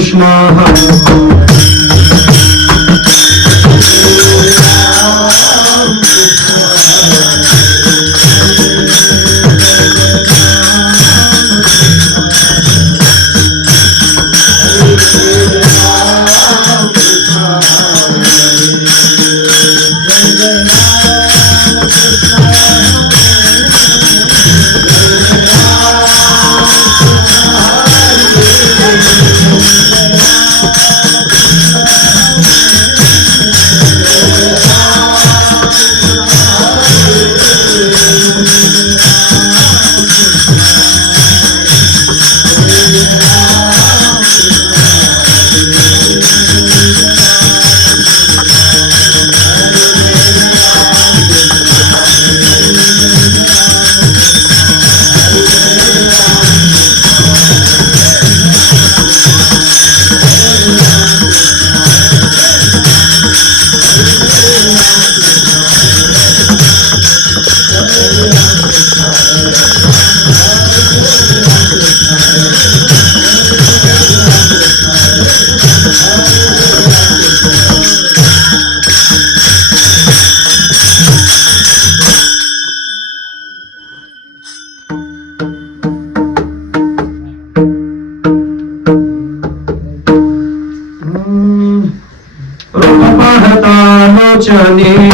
कृष्ण लोचने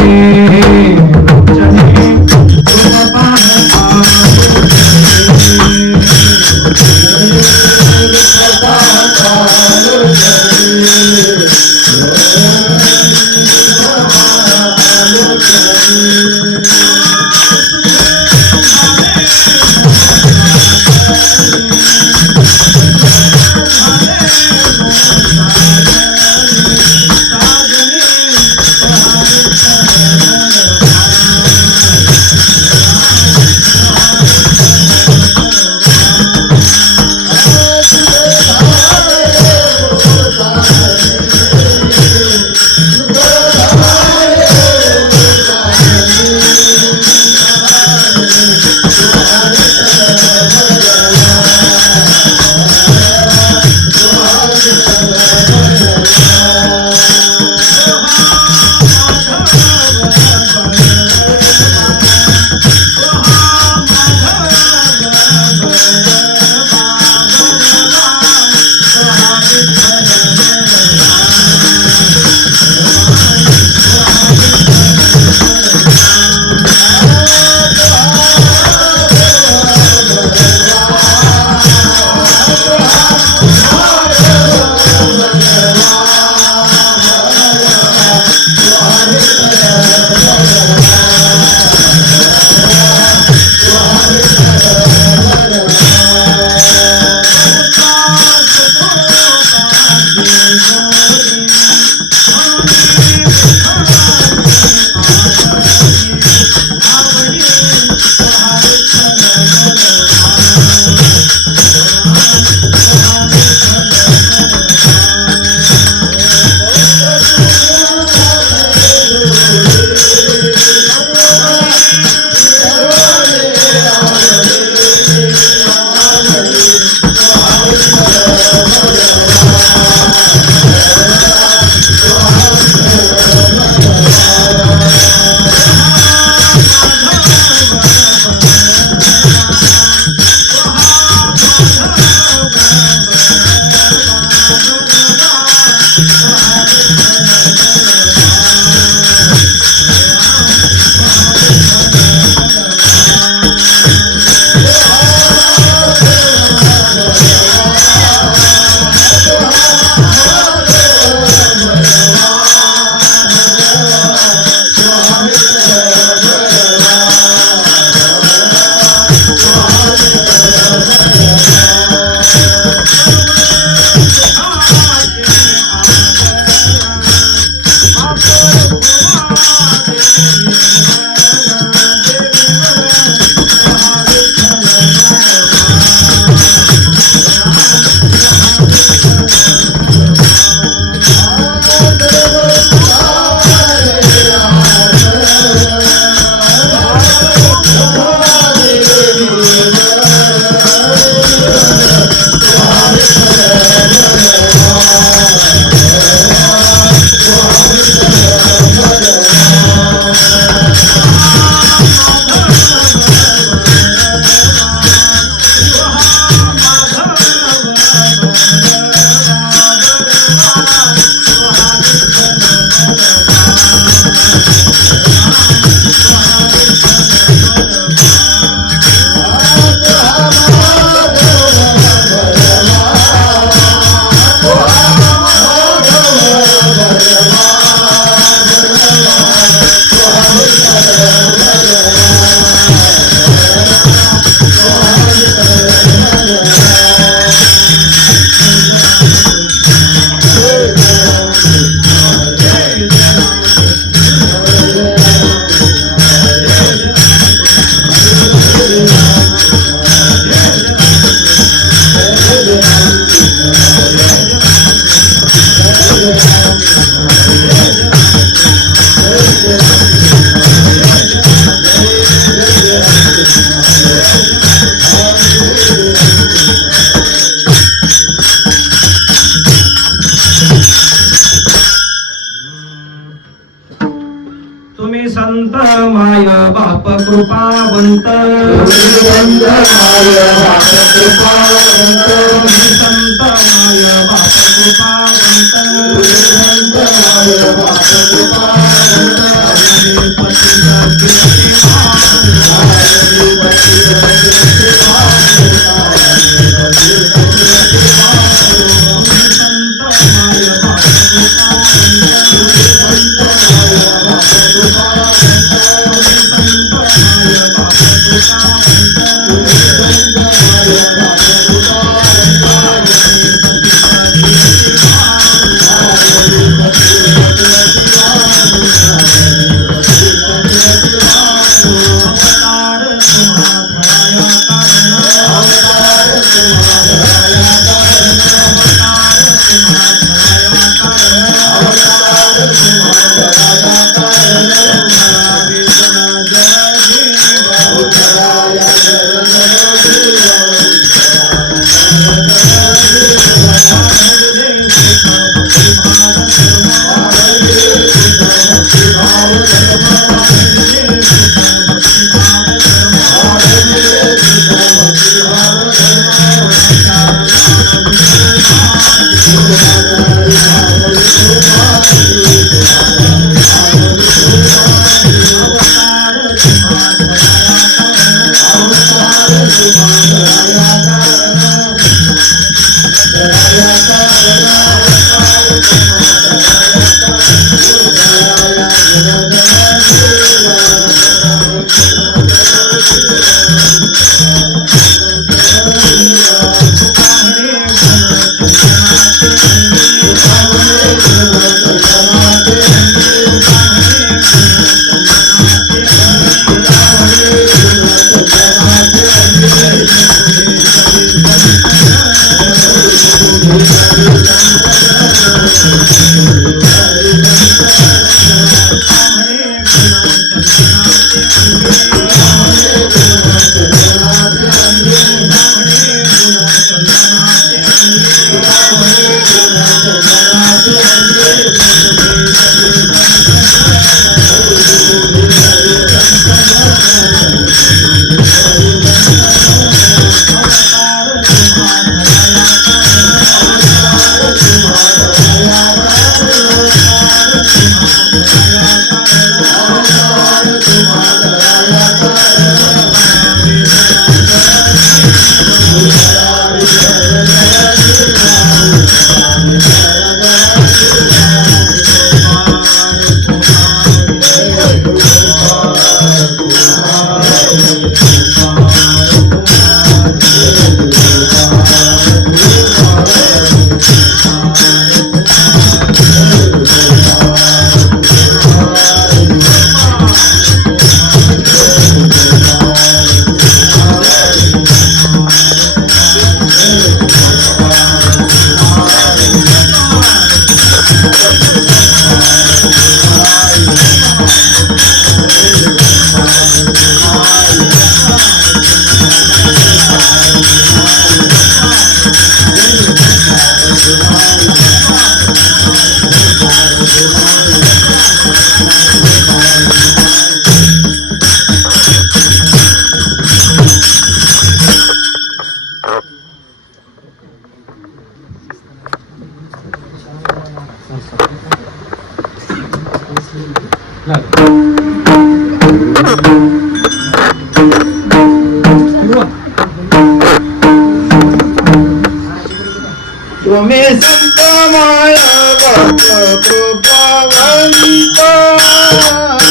तुम्ही संत माया भक्त कृपावंत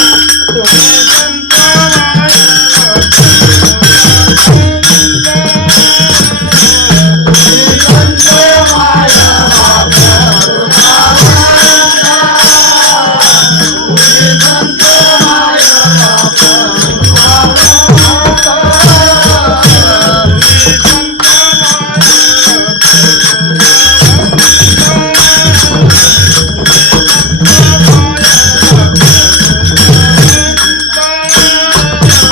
तुम्ही संत माया भक्त संत माया भक्त संत माया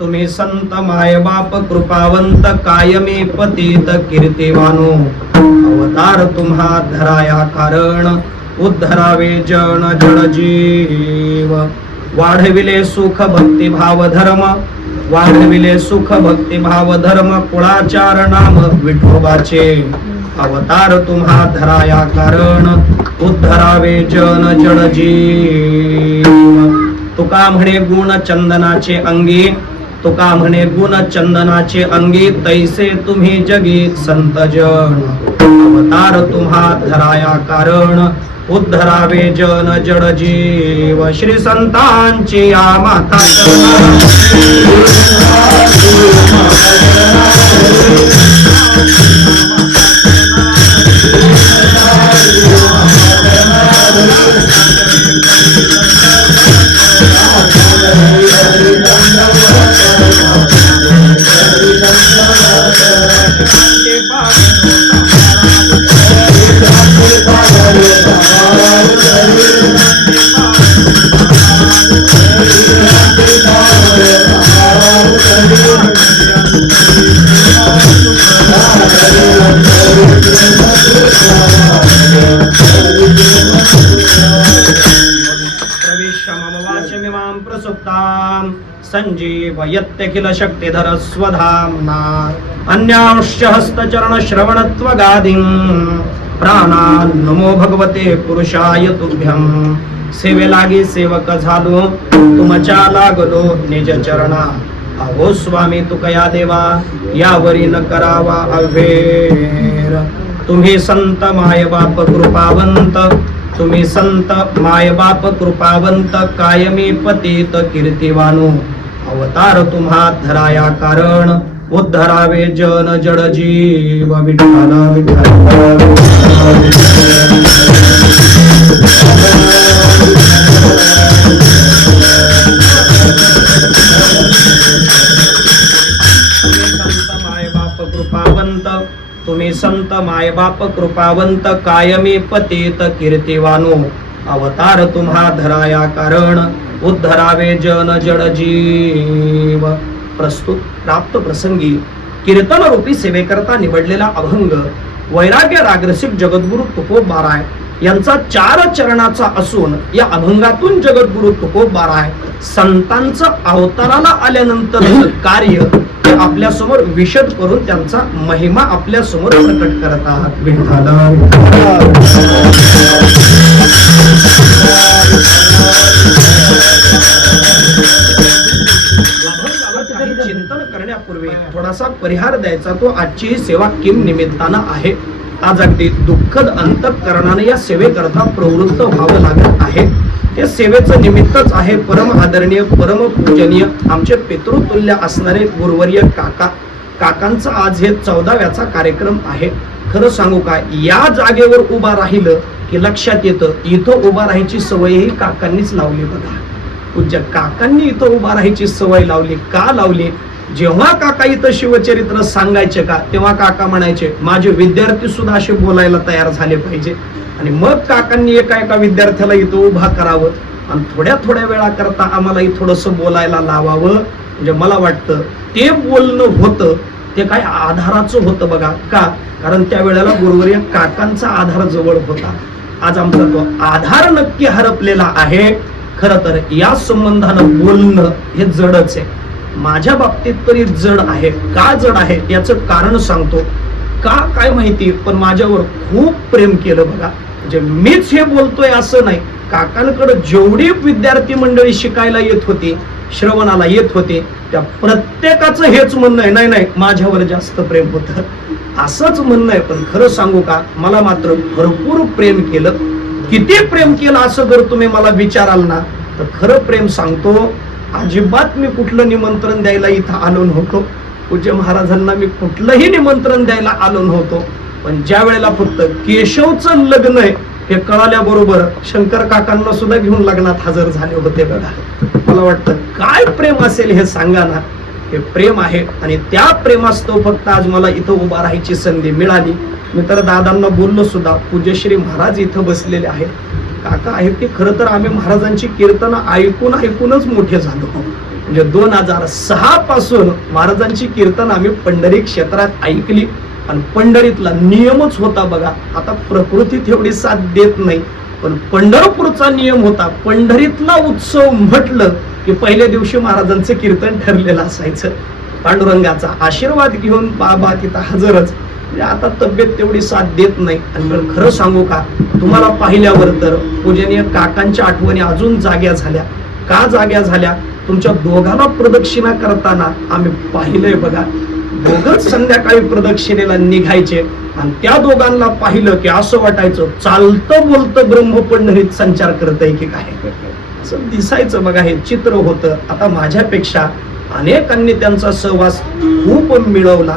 तुम्ही संत माय बाप कृपावंत कायमे पतित कीर्तिवानो अवतार तुम्हा धराया कारण उद्धरावे जन जड जीव वाढविले सुख भक्ती भाव धर्म वाढविले सुख भक्ती भाव धर्म कुळाचार नाम विठोबाचे अवतार तुम्हा धराया कारण उद्धरावे जन जड जीव तुका म्हणे गुण चंदनाचे अंगी तुका म्हणे गुण चंदनाचे अंगी तैसे तुम्ही जगी संत जन अवतार तुम्हा धराया कारण उद्धरावे जन जड जीव श्री संतांची या माता संजीव यत्यखिल शक्तिधर स्वधाम्ना अन्यांश हस्तचरण श्रवणत्व गादिं प्राणान् नमो भगवते पुरुषाय तुभ्यं सेवे लागी सेवक झालो तुमच्या लागलो निज चरणा अहो स्वामी तुकया देवा यावरी न करावा अवेर तुम्ही संत माय बाप कृपावंत तुम्ही संत माय बाप कृपावंत कायमी पतित कीर्तिवानो अवतार तुम्हा धराया कारण उद्धरावे जन जड जीव विठ्ठला विठ्ठला तुम्ही संत माय बाप कृपावंत कायमी पतित कीर्तिवानो अवतार तुम्हा धराया कारण उद्धरावे जन जड जीव प्रस्तुत प्राप्त प्रसंगी कीर्तन रूपी सेवेकरता निवडलेला अभंग वैराग्य रागरसिक जगद्गुरु तुकोबाराय यांचा 4 चरणाचा असून या अभंगातून जगद्गुरु तुकोबाराय संतांचं अवताराला आल्यानंतर कार्य ते आपल्या समोर विशद करून त्यांचा महिमा आपल्या समोर प्रकट करतात. विठ्ठला चिंतन करण्यापूर्वी थोडासा परिहार द्यायचा तो आजची ही सेवा किम निमित्तानं आहे. आज अगदी दुःखद अंतःकरणाने या सेवेकरता प्रवृत्त व्हावं लागत आहे. त्या सेवेचं निमित्तच आहे परम आदरणीय परम पूजनीय आमचे पितृतुल्य असणारे गुरुवर्य काकांचा आज हे 14व्याचा कार्यक्रम आहे. खरं सांगू का, या जागेवर उभा राहिलं की लक्षात येतं इथं उभा राहायची सवयही काकांनीच लावली. बघा, पूज्य काकांनी इथं उभा राहायची सवय लावली. का लावली? जेव्हा काका इथं शिवचरित्र सांगायचे का तेव्हा काका म्हणायचे माझे विद्यार्थी सुद्धा असे बोलायला तयार झाले पाहिजे. आणि मग काकांनी एका विद्यार्थ्याला इथं उभा करावं आणि थोड्या वेळा करता आम्हालाही थोडंसं बोलायला लावावं. म्हणजे मला वाटतं ते बोलणं होतं ते काय आधाराचं होतं. बघा का, कारण त्यावेळेला गुरुवर्य काकांचा आधार जवळ होता. आज आमचा तो आधार नक्की हरपलेला आहे. खरं तर या संबंधानं बोलणं हे जडच आहे. माझ्या बाबतीत तरी जड आहे. का जड आहे याचं कारण सांगतो. का काय माहिती, पण माझ्यावर खूप प्रेम केलं. बघा, म्हणजे मीच हे बोलतोय असं नाही. काकांकडे जेवढी विद्यार्थी मंडळी शिकायला येत होती, श्रवणाला येत होते, त्या प्रत्येकाचं हेच म्हणणं आहे, नाही नाही माझ्यावर जास्त प्रेम होतं असंच म्हणणं आहे. पण खरं सांगू का, मला मात्र भरपूर प्रेम केलं. किती प्रेम केलं असं जर तुम्ही मला विचाराल ना तर खरं प्रेम सांगतो. अजिबात मी कुठलं निमंत्रण द्यायला इथं आलो नव्हतो. पूज्य महाराजांना मी कुठलंही निमंत्रण द्यायला आलो नव्हतो. पण ज्या वेळेला फक्त केशवचं लग्न आहे हे कळाल्याबरोबर शंकर काकांना सुद्धा घेऊन लग्नात हजर झाले होते. बघा, मला वाटतं काय प्रेम असेल हे सांगा ना. हे प्रेम आहे आणि त्या प्रेमास्तव फक्त आज मला इथं उभा राहायची संधी मिळाली. मी तर दादांना बोललो सुद्धा, पूज्यश्री महाराज इथं बसलेले आहेत. काका आहेत की खरं तर आम्ही महाराजांची कीर्तन ऐकूनच मोठे झालो. म्हणजे 2006 पासून महाराजांची कीर्तन आम्ही पंढरी क्षेत्रात ऐकली. आणि पंढरीतला नियमच होता बघा, आता प्रकृतीत एवढी साथ देत नाही, पण पंढरपूरचा नियम होता. पंढरीतला उत्सव म्हटलं की पहिल्या दिवशी महाराजांचं कीर्तन ठरलेलं असायचं. पांडुरंगाचा आशीर्वाद घेऊन बाबा तिथं हजरच. म्हणजे आता तब्येत तेवढी साथ देत नाही. आणि खरं सांगू का, तुम्हाला पाहिल्यावर तर पूजनीय काकांच्या आठवणी अजून जाग्या झाल्या. का जाग्या झाल्या? तुमच्या दोघांना प्रदक्षिणा करताना आम्ही पाहिलंय बघा. दोघच संध्याकाळी प्रदक्षिणेला निघायचे आणि त्या दोघांना पाहिलं की असं वाटायचं चालतं बोलतं ब्रह्म पंढरीत संचार करतय की काय, असं दिसायचं बघा. हे चित्र होतं. आता माझ्यापेक्षा अनेकांनी त्यांचा सहवास खूप मिळवला.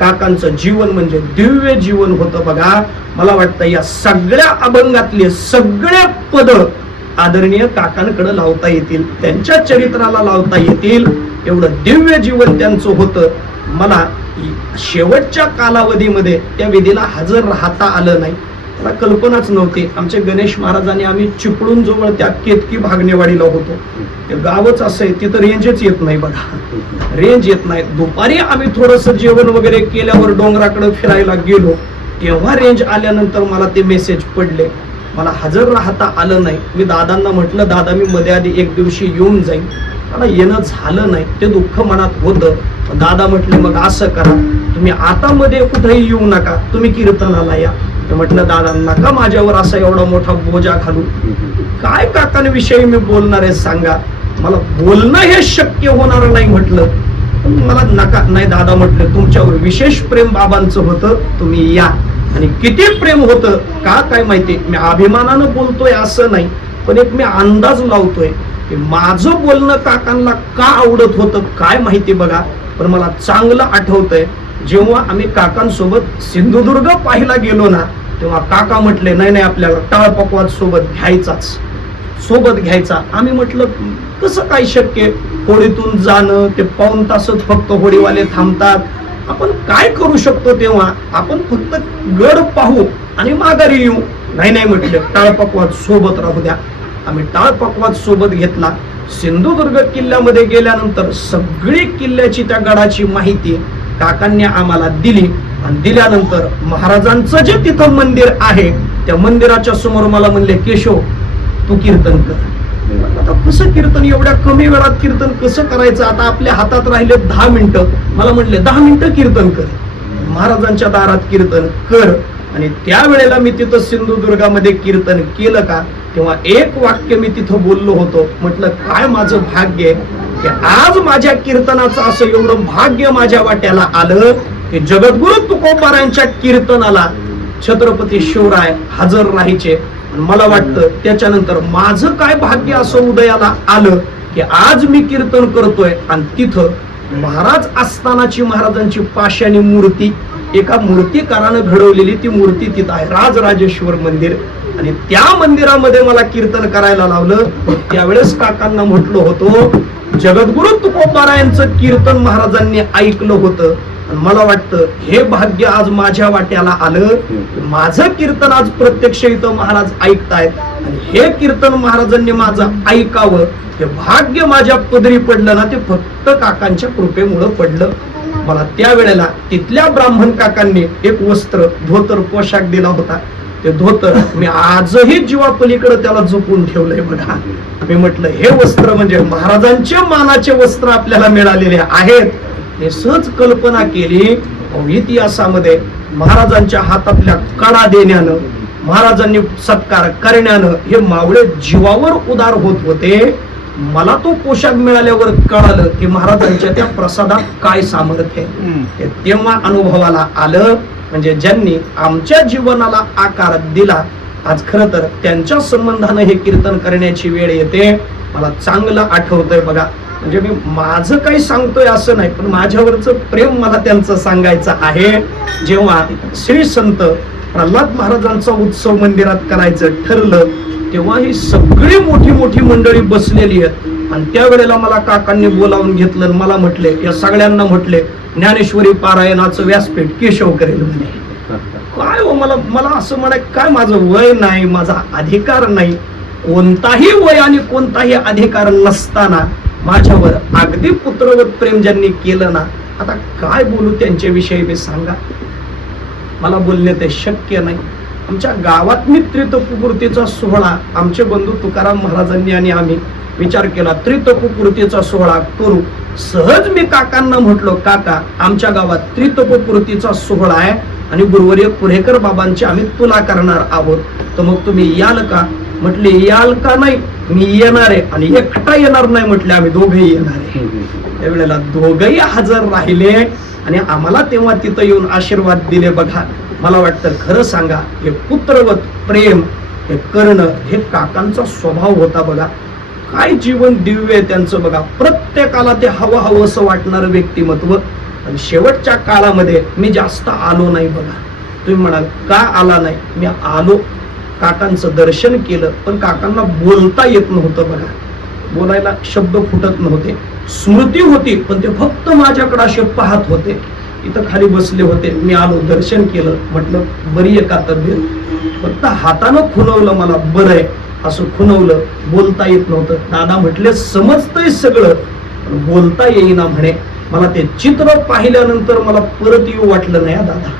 काकांचं जीवन म्हणजे दिव्य जीवन होतं बघा. मला वाटतं या सगळ्या अभंगातले सगळे पद आदरणीय काकांकडे लावता येतील, त्यांच्या चरित्राला लावता येतील, एवढं दिव्य जीवन त्यांचं होतं. मला शेवटच्या कालावधीमध्ये त्या विधीला हजर राहता आलं नाही. मला कल्पनाच नव्हती. आमचे गणेश महाराजांनी आम्ही चिपळूण जवळ त्या केतकी भागनेवाडीला होतो. ते गावच असं आहे, तिथं रेंजच येत नाही बघा, रेंज येत नाही. दुपारी आम्ही थोडस जेवण वगैरे केल्यावर डोंगराकडे फिरायला गेलो, तेव्हा रेंज आल्यानंतर मला ते मेसेज पडले. मला हजर राहता आलं नाही. मी दादांना म्हटलं, दादा मी मध्ये आधी एक दिवशी येऊन जाईन. मला येणं झालं नाही. ते दुःख मनात होतं. दादा म्हटले, मग असं करा, तुम्ही आता मध्ये कुठेही येऊ नका, तुम्ही कीर्तनाला या. म्हटलं दादा नका माझ्यावर असा एवढा मोठा बोजा घालू. काय काकांविषयी मी बोलणार आहे सांगा, मला बोलणं हे शक्य होणार नाही म्हटलं. मला नका. नाही दादा म्हटले, तुमच्यावर विशेष प्रेम बाबांचं होतं, तुम्ही या. आणि किती प्रेम होतं का काय माहिती. मी अभिमानानं बोलतोय असं नाही, पण एक मी अंदाज लावतोय की माझं बोलणं काकांना का आवडत होतं काय माहिती बघा. पण मला चांगलं आठवतंय, जेव्हा आम्ही काकांसोबत सिंधुदुर्ग पाहायला गेलो ना, तेव्हा काका म्हटले, नाही नाही आपल्याला टाळ पकवाज सोबत घ्यायचा. आम्ही म्हटलं कसं काय शक्य, होडीतून जाणं, ते पाऊण तासच फक्त होडीवाले थांबतात, आपण काय करू शकतो तेव्हा, आपण फक्त गड पाहू आणि माघारी येऊ. नाही नाही म्हटले, टाळ पकवाज सोबत राहू द्या. आम्ही टाळ पकवाज सोबत घेतला. सिंधुदुर्ग किल्ल्यामध्ये गेल्यानंतर सगळी किल्ल्याची त्या गडाची माहिती काकांनी आम्हाला दिली. आणि दिल्यानंतर महाराजांचं जे तिथं मंदिर आहे त्या मंदिराच्या समोर मला म्हणले, केशव तू कीर्तन कर. आता कसं कीर्तन, एवढ्या कमी वेळात कीर्तन कसं करायचं, आता आपल्या हातात राहिले 10 मिनिटं. मला म्हणले 10 मिनिटं कीर्तन कर, महाराजांच्या दारात कीर्तन कर. आणि त्यावेळेला मी तिथं सिंधुदुर्गामध्ये कीर्तन केलं का, तेव्हा एक वाक्य मी तिथं बोललो होतो. म्हटलं काय माझं भाग्य आहे की आज माझ्या कीर्तनाचं असं एवढं भाग्य माझ्या वाट्याला आलं की जगद्गुरु तुकोबारायांच्या कीर्तनाला छत्रपती शिवराय हजर राहायचे. मला वाटतं त्याच्यानंतर माझं काय भाग्य असं उदयाला आलं की आज मी कीर्तन करतोय. आणि तिथं महाराज असतानाची महाराजांची पाषाणी मूर्ती, एका मूर्तिकारानं घडवलेली ती मूर्ती तिथं आहे, राजराजेश्वर मंदिर. आणि त्या मंदिरामध्ये मला कीर्तन करायला लावलं. त्यावेळेस काकांना म्हटलं होतं, जगद्गुरु तुकोबारायांचं कीर्तन महाराजांनी ऐकलं होतं. मला वाटतं हे भाग्य आज माझ्या वाट्याला आलं. माझं कीर्तन आज प्रत्यक्ष इथं महाराज ऐकतायत आणि हे कीर्तन महाराजांनी माझं ऐकावं हे भाग्य माझ्या पदरी पडलं ना, ते फक्त काकांच्या कृपेमुळं पडलं. मला त्यावेळेला तिथल्या ब्राह्मण काकांनी एक वस्त्र, धोतर, पोशाख दिला होता. ते धोतर मी आजही जीवापलीकडे त्याला जपून ठेवलंय बघा. मी म्हटलं हे वस्त्र म्हणजे महाराजांचे मानाचे वस्त्र आपल्याला मिळालेले आहेत. हे सहज कल्पना केली. इतिहासामध्ये महाराजांच्या हातातल्या कडा देण्यानं, महाराजांनी सत्कार करण्यानं हे मावळे जीवावर उदार होत होते. मला तो पोशाख मिळाल्यावर कळालं की महाराजांच्या त्या प्रसादात काय सामर्थ्य आहे. तेव्हा अनुभवाला आलं. म्हणजे ज्यांनी आमच्या जीवनाला आकार दिला, आज खरं तर त्यांच्या संबंधानं हे कीर्तन करण्याची वेळ येते. मला चांगलं आठवतंय बघा. म्हणजे मी माझं काही सांगतोय असं नाही, पण माझ्यावरचं प्रेम मला त्यांचं सांगायचं आहे. जेव्हा श्री संत प्रल्हाद महाराजांचा उत्सव मंदिरात करायचं ठरलं, तेव्हा ही सगळी मोठी मोठी मंडळी बसलेली आहेत. आणि त्यावेळेला मला काकांनी बोलावून घेतलं. मला म्हटले, या सगळ्यांना म्हटले, ज्ञानेश्वरी पारायणाचं व्यासपीठ केशव करेल म्हणे. काय हो, मला असं म्हणाय, काय माझं वय नाही, माझा अधिकार नाही. कोणताही वय आणि कोणताही अधिकार नसताना माझ्यावर अगदी पुत्रवत प्रेम ज्यांनी केलं ना, आता काय बोलू त्यांच्याविषयी मी सांगा. मला बोलणे ते शक्य नाही. आमच्या गावात मी त्रितपूर्तीचा सोहळा आमचे बंधू तुकाराम महाराजांनी आणि आम्ही विचार केला, त्रितपूर्तीचा सोहळा करू. सहज मी काकांना म्हटलो, काका आमच्या गावात त्रितपूर्तीचा सोहळा आहे आणि गुरुवर्य पुढेकर बाबांची आम्ही तुला करणार आहोत, तर मग तुम्ही याल का? म्हटले याल का? नाही, मी येणार आहे. आणि एकटा येणार नाही म्हटले, आम्ही दोघेही येणार आहे. त्यावेळेला दोघही हजर राहिले आणि आम्हाला तेव्हा तिथं येऊन आशीर्वाद दिले. बघा, मला वाटतं खरं सांगा, हे पुत्रवत प्रेम हे करणं हे काकांचा स्वभाव होता. बघा काय जीवन दिव्य आहे त्यांचं. बघा प्रत्येकाला ते हवं हवं असं वाटणारं व्यक्तिमत्व. आणि शेवटच्या काळामध्ये मी जास्त आलो नाही. बघा तुम्ही म्हणाल का आला नाही? मी आलो, काकांचं दर्शन केलं, पण काकांना बोलता येत नव्हतं. बघा बोलायला शब्द फुटत नव्हते. स्मृती होती पण ते फक्त माझ्याकडे असे पाहत होते. इथं खाली बसले होते, मी आलो, दर्शन केलं, म्हटलं बरी आहे का तब्येत? फक्त हातानं खुणवलं, मला बरं आहे असं खुणवलं. बोलता येत नव्हतं. दादा म्हटले समजतंय सगळं पण बोलता येईना म्हणे. मला ते चित्र पाहिल्यानंतर मला परत येऊ वाटलं नाही. दादा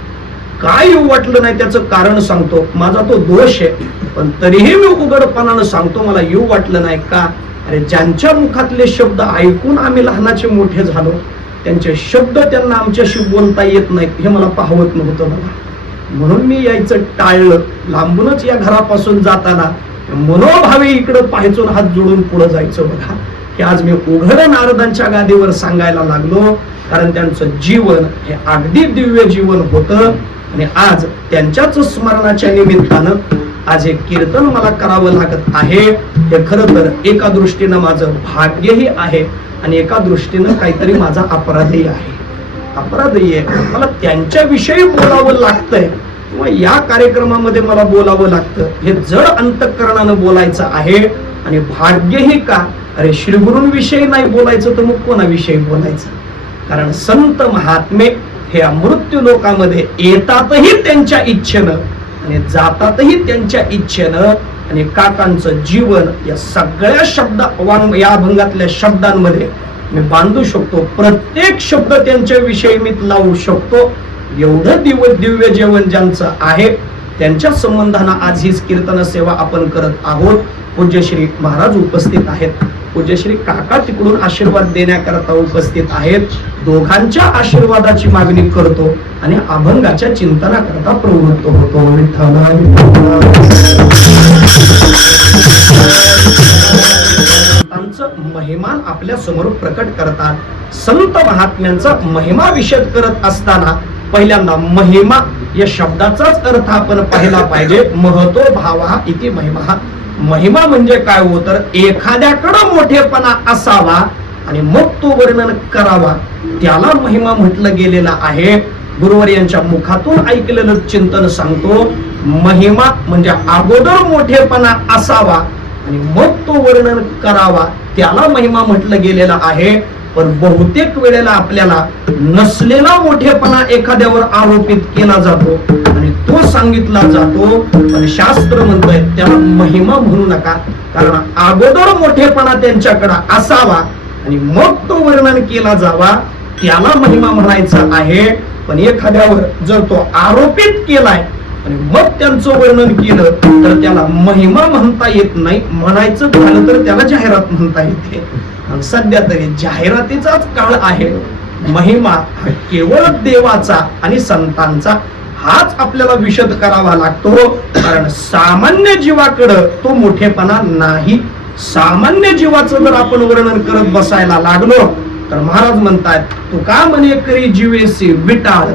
काय येऊ वाटलं नाही त्याचं कारण सांगतो. माझा तो दोष आहे पण तरीही मी उघडपणानं सांगतो, मला येऊ वाटलं नाही. का? अरे ज्यांच्या मुखातले शब्द ऐकून आम्ही लहानाचे मोठे झालो, त्यांचे शब्द त्यांना आमच्याशी बोलता येत नाहीत हे मला पाहवत नव्हतं. मला म्हणून मी यायचं टाळलं. लांबूनच या घरापासून जाताना मनोभावे इकडं पाहायचो, हात जोडून पुढे जायचं. बघा की आज मी उघड नारदांच्या गादीवर सांगायला लागलो, कारण त्यांचं जीवन हे अगदी दिव्य जीवन होतं. आणि आज त्यांच्याच स्मरणाच्या निमित्तानं आज हे कीर्तन मला करावं लागत आहे. हे खरं तर एका दृष्टीनं माझं भाग्यही आहे आणि एका दृष्टीनं काहीतरी माझा अपराधही आहे. अपराधही आहे. मला त्यांच्याविषयी बोलावं लागतंय किंवा या कार्यक्रमामध्ये मला बोलावं लागतं. हे जड अंतःकरणानं बोलायचं आहे. आणि भाग्यही का? अरे श्रीगुरूंविषयी नाही बोलायचं तर मग कोणाविषयी बोलायचं? कारण संत महात्मे हे मृत्यू लोकामध्ये येतातही त्यांच्या इच्छेनं आणि जातातही त्यांच्या इच्छेनं. आणि काकांचं जीवन या सगळ्या या अभंगातल्या शब्दांमध्ये मी बांधू शकतो. प्रत्येक शब्द त्यांच्याविषयी मी लावू शकतो. एवढं दिव्य जीवन ज्यांचं आहे त्यांच्या संबंधानं आज ही कीर्तन सेवा आपण करत आहोत. पूज्यश्री महाराज उपस्थित आहेत. पूज्यश्री काका तिकडून आशीर्वाद देण्याकरता उपस्थित आहेत. दोघांच्या आशीर्वादाची मागणी करतो आणि अभंगाच्या चिंतनाकरता प्रवृत्त होतो. महिमान आपल्या समोर प्रकट करतात. संत महात्म्यांचा महिमा विशद करत असताना पहिल्यांदा महिमा या शब्दाचाच अर्थ आपण पाहिला पाहिजे. महतो भावा इति महिमा. महिमा म्हणजे काय हो? तर एखाद्याकडे मोठेपणा असावा आणि मग तो वर्णन करावा, त्याला महिमा म्हटलं गेलेला आहे. गुरुवर्यांच्या मुखातून ऐकलेलं चिंतन सांगतो. महिमा म्हणजे अगोदर मोठेपणा असावा आणि मग तो वर्णन करावा, त्याला महिमा म्हटलं गेलेला आहे. पण बहुतेक वेळेला आपल्याला नसलेला मोठेपणा एखाद्यावर आरोपित केला जातो आणि तो सांगितला जातो. पण शास्त्र म्हणतंय त्याला महिमा म्हणू नका, कारण अगोदर मोठेपणा त्यांच्याकडे असावा आणि मग तो वर्णन केला जावा, त्याला महिमा म्हणायचा आहे. पण एखाद्यावर जर तो आरोपित केलाय आणि मग त्यांचं वर्णन केलं तर त्याला महिमा म्हणता येत नाही. म्हणायचं झालं तर त्याला जाहिरात म्हणता येते. सध्या तरी जाहिरातीचाच काळ आहे. महिमा हा केवळ देवाचा आणि संतांचा हाच आपल्याला विशद करावा लागतो. कारण सामान्य जीवाकडं तो मोठेपणा नाही. सामान्य जीवाचं जर आपण वर्णन करत बसायला लागलो तर महाराज म्हणतात, तू का म्हणे करी जीवेसी विटाळ,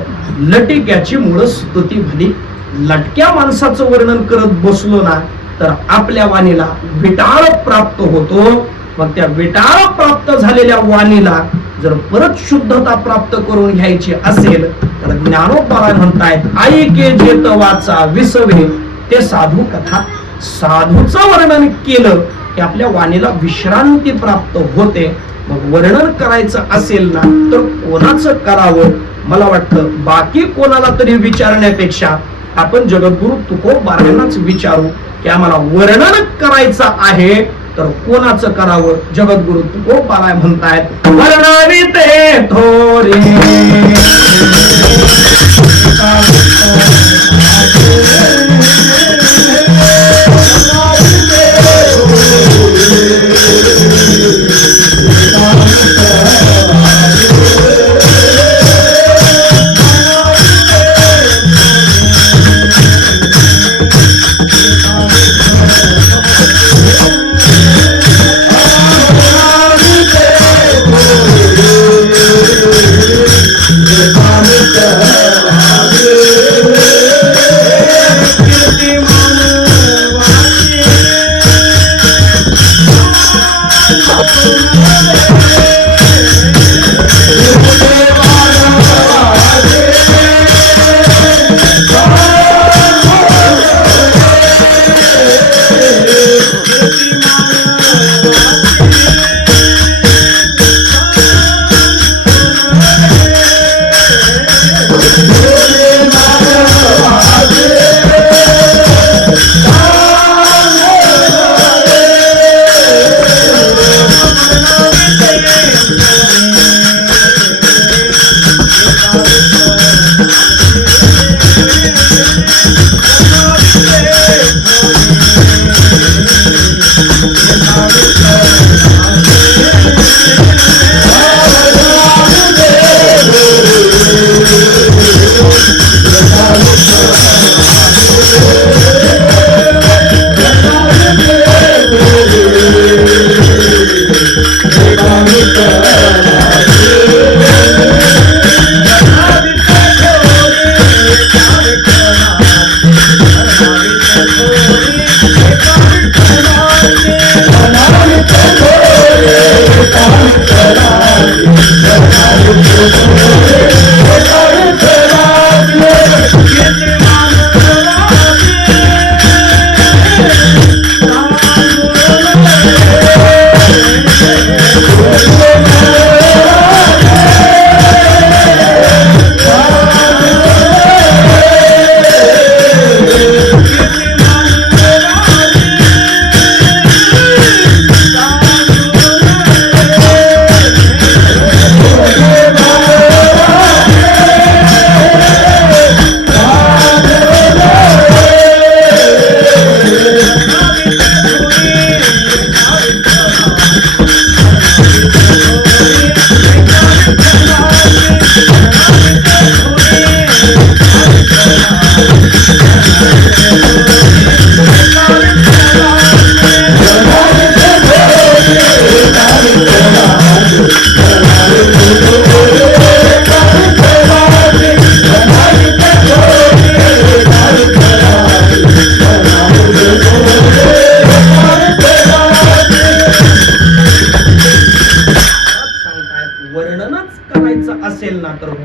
लटिक्याची मूळ स्तुती भली. लटक्या माणसाचं वर्णन करत बसलो ना तर आपल्या वाणीला विटाळ प्राप्त होतो. मग त्या विटाळ प्राप्त झालेल्या वाणीला जर परत शुद्धता प्राप्त करून घ्यायची असेल तर ज्ञानोबा म्हणतायत, ऐके जेत वाचा विसवे ते साधू कथा. साधूचं वर्णन केलं की आपल्या वाणीला विश्रांती प्राप्त होते. मग वर्णन करायचं असेल ना तर कोणाचं करावं? मला वाटतं बाकी कोणाला तरी विचारण्यापेक्षा आपण जगद्गुरु तुकोबारायांनाच विचारू की आम्हाला वर्णन करायचं आहे तर तर कोणाचं करावं? जगद्गुरु तुकोबाराय म्हणतायत, वर्णावी ते थोरी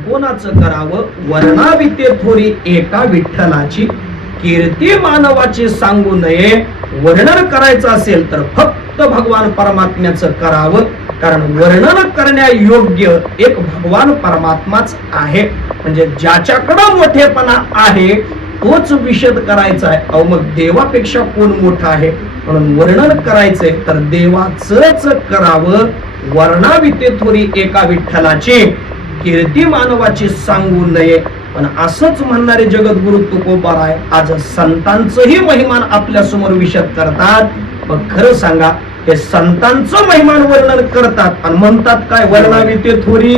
कोणाचं करावं? वर्णावी ते थोरी एका विठ्ठलाची कीर्ती मानवाची सांगू नये. वर्णन करायचं असेल तर फक्त भगवान परमात्म्याचं करावं, कारण वर्णन करण्या योग्य एक भगवान परमात्माच आहे. म्हणजे ज्याच्याकडं मोठेपणा आहे तोच विशद करायचा आहे. अहो मग देवापेक्षा कोण मोठा आहे? म्हणून वर्णन करायचंय तर देवाचंच करावं. वर्णावी ते थोरी एका विठ्ठलाची कीर्ती मानवाची सांगू नये. पण असंच म्हणणारे जगद्गुरु तुकोबाराय आज संतांचंही महिमान आपल्या समोर विशद करतात. मग खरं सांगा, हे संतांचं महिमान वर्णन करतात आणि म्हणतात काय? वर्णावी ते थोरी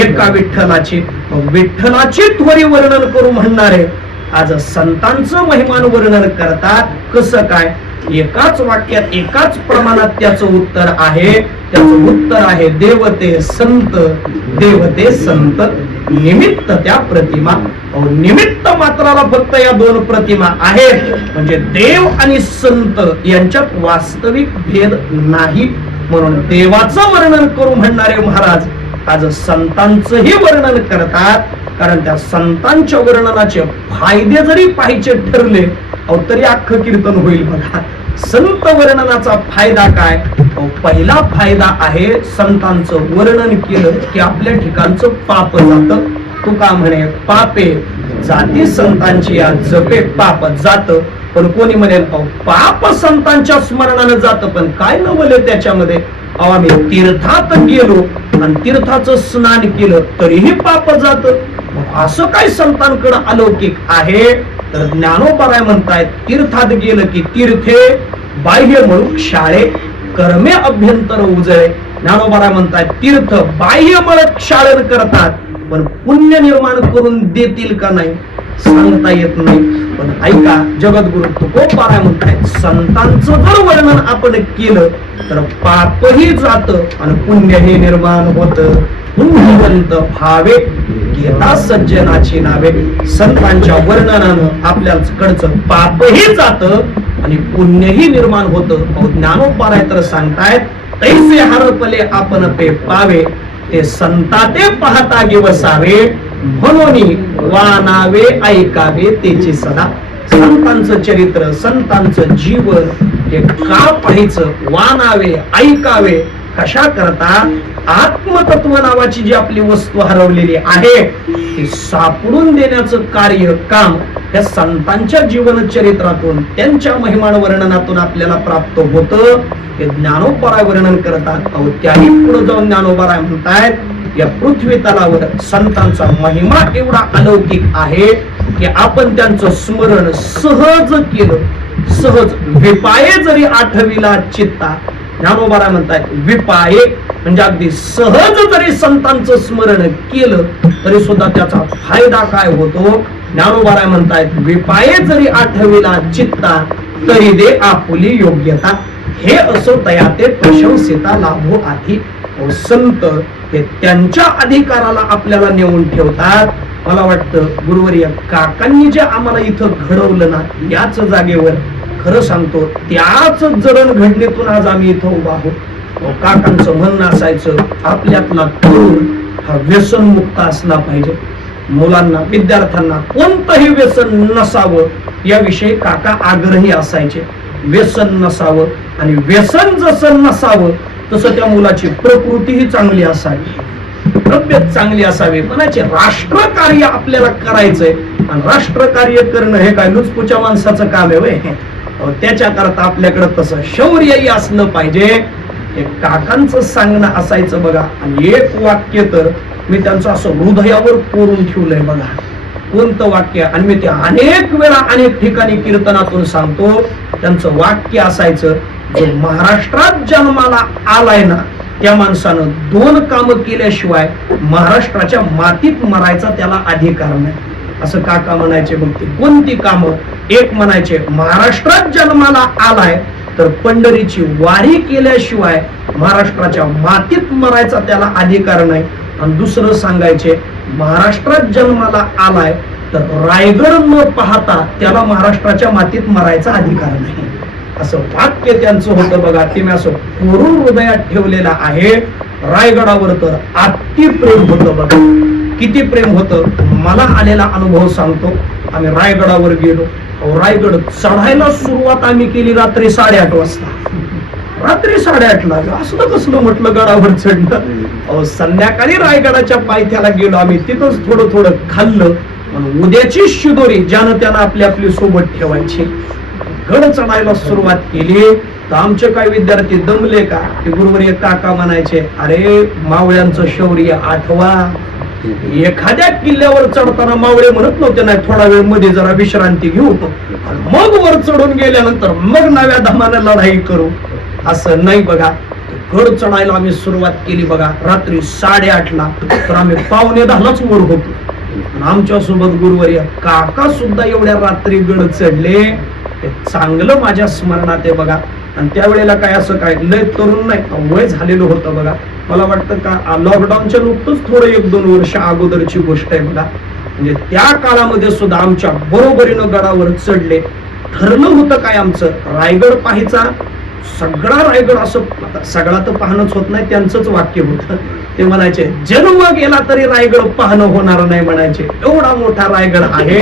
एका विठ्ठलाची. विठ्ठलाची थोरी वर्णन करू म्हणणारे आज संतांचं महिमान वर्णन करतात. कसं काय? एकाच वाक्यात एकाच प्रमाणात त्याचं उत्तर आहे. त्याचं उत्तर आहे देवते संत, देवते संत निमित्त त्या प्रतिमा. निमित्त मात्राला फक्त या दोन प्रतिमा आहेत. म्हणजे देव आणि संत यांच्यात वास्तविक भेद नाही. म्हणून देवाचं वर्णन करू म्हणणारे महाराज आज संतांचंही वर्णन करतात. कारण त्या संतांच्या वर्णनाचे फायदे जरी पाहायचे ठरले तरी अख्खं कीर्तन होईल. बघा संत वर्णनाचा फायदा काय? पहिला फायदा आहे संतांचं वर्णन केलं की आपल्या ठिकाणचं पाप जातं. तुका म्हणे पापे जाती संतांची या जपे पाप जात. पण कोणी म्हणेल अहो पाप संतांच्या स्मरणानं जातं, पण काय नवले त्याच्यामध्ये, अहो आम्ही तीर्थात गेलो आणि तीर्थाचं स्नान केलं तरीही पाप जातं, असं काय संतांकडे अलौकिक आहे? तर ज्ञानोबराय म्हणतायत तीर्थात गेलं की तीर्थे बाह्य मळ शाळे कर्मे अभ्यंतर उजळे. ज्ञानोबराय म्हणतायत तीर्थ बाह्य मळ क्षालन करतात, पण पुण्य निर्माण करून देतील का नाही सांगता येत नाही. पण ऐका, जगद्गुरु तुकोबाराय म्हणतायत संतांचं जर वर्णन आपण केलं तर पापही जात आणि पुण्यही निर्माण होत. पुण्यवंत भावे घेता सज्जनाची नावे. संतांच्या वर्णनानं आपल्याकडचं पापही जात आणि पुण्यही निर्माण होत. ज्ञानोबराय तर सांगतायत तैसे हरपले आपण पे पावे, ते संता ते पाहता गे वसावे, म्हणून वानावे ऐकावे त्याची सदा. संतांचं चरित्र, संतांचं जीवन हे का पाहायचं, वानावे ऐकावे कशा करता? आत्मतत्व नावाची जी आपली वस्तू हरवलेली आहे ती सापडून देण्याचं कार्य काम या संतांच्या जीवन चरित्रातून, त्यांच्या महिमान वर्णनातून आपल्याला प्राप्त होतं. हे ज्ञानोबराय वर्णन करतात. त्याही पुढे जाऊन ज्ञानोबराय म्हणतायत या पृथ्वी तलावर संतांचा महिमा एवढा अलौकिक आहे की आपण त्यांचं स्मरण सहज केलं, सहज विपाये जरी आठविला चित्ता. ज्ञानोबराय म्हणतायत विपाये म्हणजे अगदी सहज जरी संतांचं स्मरण केलं तरी सुद्धा त्याचा फायदा काय होतो? ज्ञानोबराय म्हणतायत विपाये जरी आठविला चित्ता तरी दे आपुली योग्यता, हे असो तया ते प्रशंसिता लाभो आधी. संत हे त्यांच्या अधिकाराला आपल्याला नेऊन ठेवतात. मला वाटतं गुरुवर्य काकांनी जे आम्हाला इथं घडवलं ना, याच जागेवर खरं सांगतो त्याच जडणघडणीतून आज आम्ही इथं उभा आहोत. काकांचं म्हणणं असायचं आपल्यातला तरुण हा व्यसनमुक्त असला पाहिजे. मुलांना, विद्यार्थ्यांना कोणतंही व्यसन नसावं याविषयी काका आग्रही असायचे. व्यसन नसावं, आणि व्यसन जसं नसावं तसं त्या मुलाची प्रकृतीही चांगली असावी, तब्येत चांगली असावी. म्हणायचे राष्ट्रकार्य आपल्याला करायचंय आणि राष्ट्रकार्य करणं हे काय लुचपुच्या माणसाचं काम आहे वय? त्याच्या करता आपल्याकडे तसं शौर्यही असलं पाहिजे. हे काकांचं सांगणं असायचं बघा. आणि एक वाक्य तर मी त्यांचं असं हृदयावर कोरून ठेवलंय बघा. कोणतं वाक्य? आणि मी ते अनेक वेळा अनेक ठिकाणी कीर्तनातून सांगतो. त्यांचं वाक्य असायचं, जो महाराष्ट्रात जन्माला आलाय ना त्या माणसानं 2 कामं केल्याशिवाय महाराष्ट्राच्या मातीत मरायचा त्याला अधिकार नाही, असं काका म्हणायचे. बघ ते कोणती कामं? एक म्हणायचे महाराष्ट्रात जन्माला आलाय तर पंढरीची वारी केल्याशिवाय महाराष्ट्राच्या मातीत मरायचा त्याला अधिकार नाही. आणि दुसरं सांगायचे महाराष्ट्रात जन्माला आलाय तर रायगड न पाहता त्याला महाराष्ट्राच्या मातीत मरायचा अधिकार नाही, असं वाक्य त्यांचं होतं बघा. ते मी असं कोरून हृदयात ठेवलेलं आहे. रायगडावर तर अति प्रेम होतं बघा. किती प्रेम होतं मला आलेला अनुभव सांगतो. आम्ही रायगडावर गेलो. रायगड चढायला सुरुवात आम्ही केली रात्री 8:30 वाजता. रात्री 8:30ला असलं कसलं म्हटलं गडावर चढलं. संध्याकाळी रायगडाच्या पायथ्याला गेलो आम्ही. तिथंच थोडं थोडं खाल्लं. उद्याची शिदोरी ज्यानं त्यानं आपली आपली सोबत ठेवायची. गड चढायला सुरुवात केली तर आमचे काही विद्यार्थी दमले का? ते गुरुवर्य काका म्हणायचे, अरे मावळ्यांचं शौर्य आठवा. एखाद्या किल्ल्यावर चढताना मावळे म्हणत नव्हते नाही थोडा वेळ मध्ये जरा विश्रांती घेऊ, मग वर चढून गेल्यानंतर मग नव्या दमानं लढाई करू, असं नाही बघा. गड चढायला आम्ही सुरुवात केली बघा रात्री 8:30ला. तर आम्ही 9:45लाच वर होतो. आमच्या सोबत गुरुवर्य काका सुद्धा एवढ्या रात्री गड चढले. चांगलं माझ्या स्मरणात आहे बघा. आणि त्यावेळेला काय असं काय लय तरुण नाही, वय झालेलं होतं बघा. मला वाटतं का लॉकडाऊनच्या नुकतंच थोडं 1-2 वर्ष अगोदरची गोष्ट आहे बघा. म्हणजे त्या काळामध्ये सुद्धा आमच्या बरोबरीनं गडावर चढले. ठरलं होतं काय आमचं, रायगड पाहायचा. सगळा रायगड, असं सगळा तर पाहणंच होत नाही, त्यांचंच वाक्य होतं. ते म्हणायचे जन्म गेला तरी रायगड पाहणं होणार नाही म्हणायचे. एवढा मोठा रायगड आहे.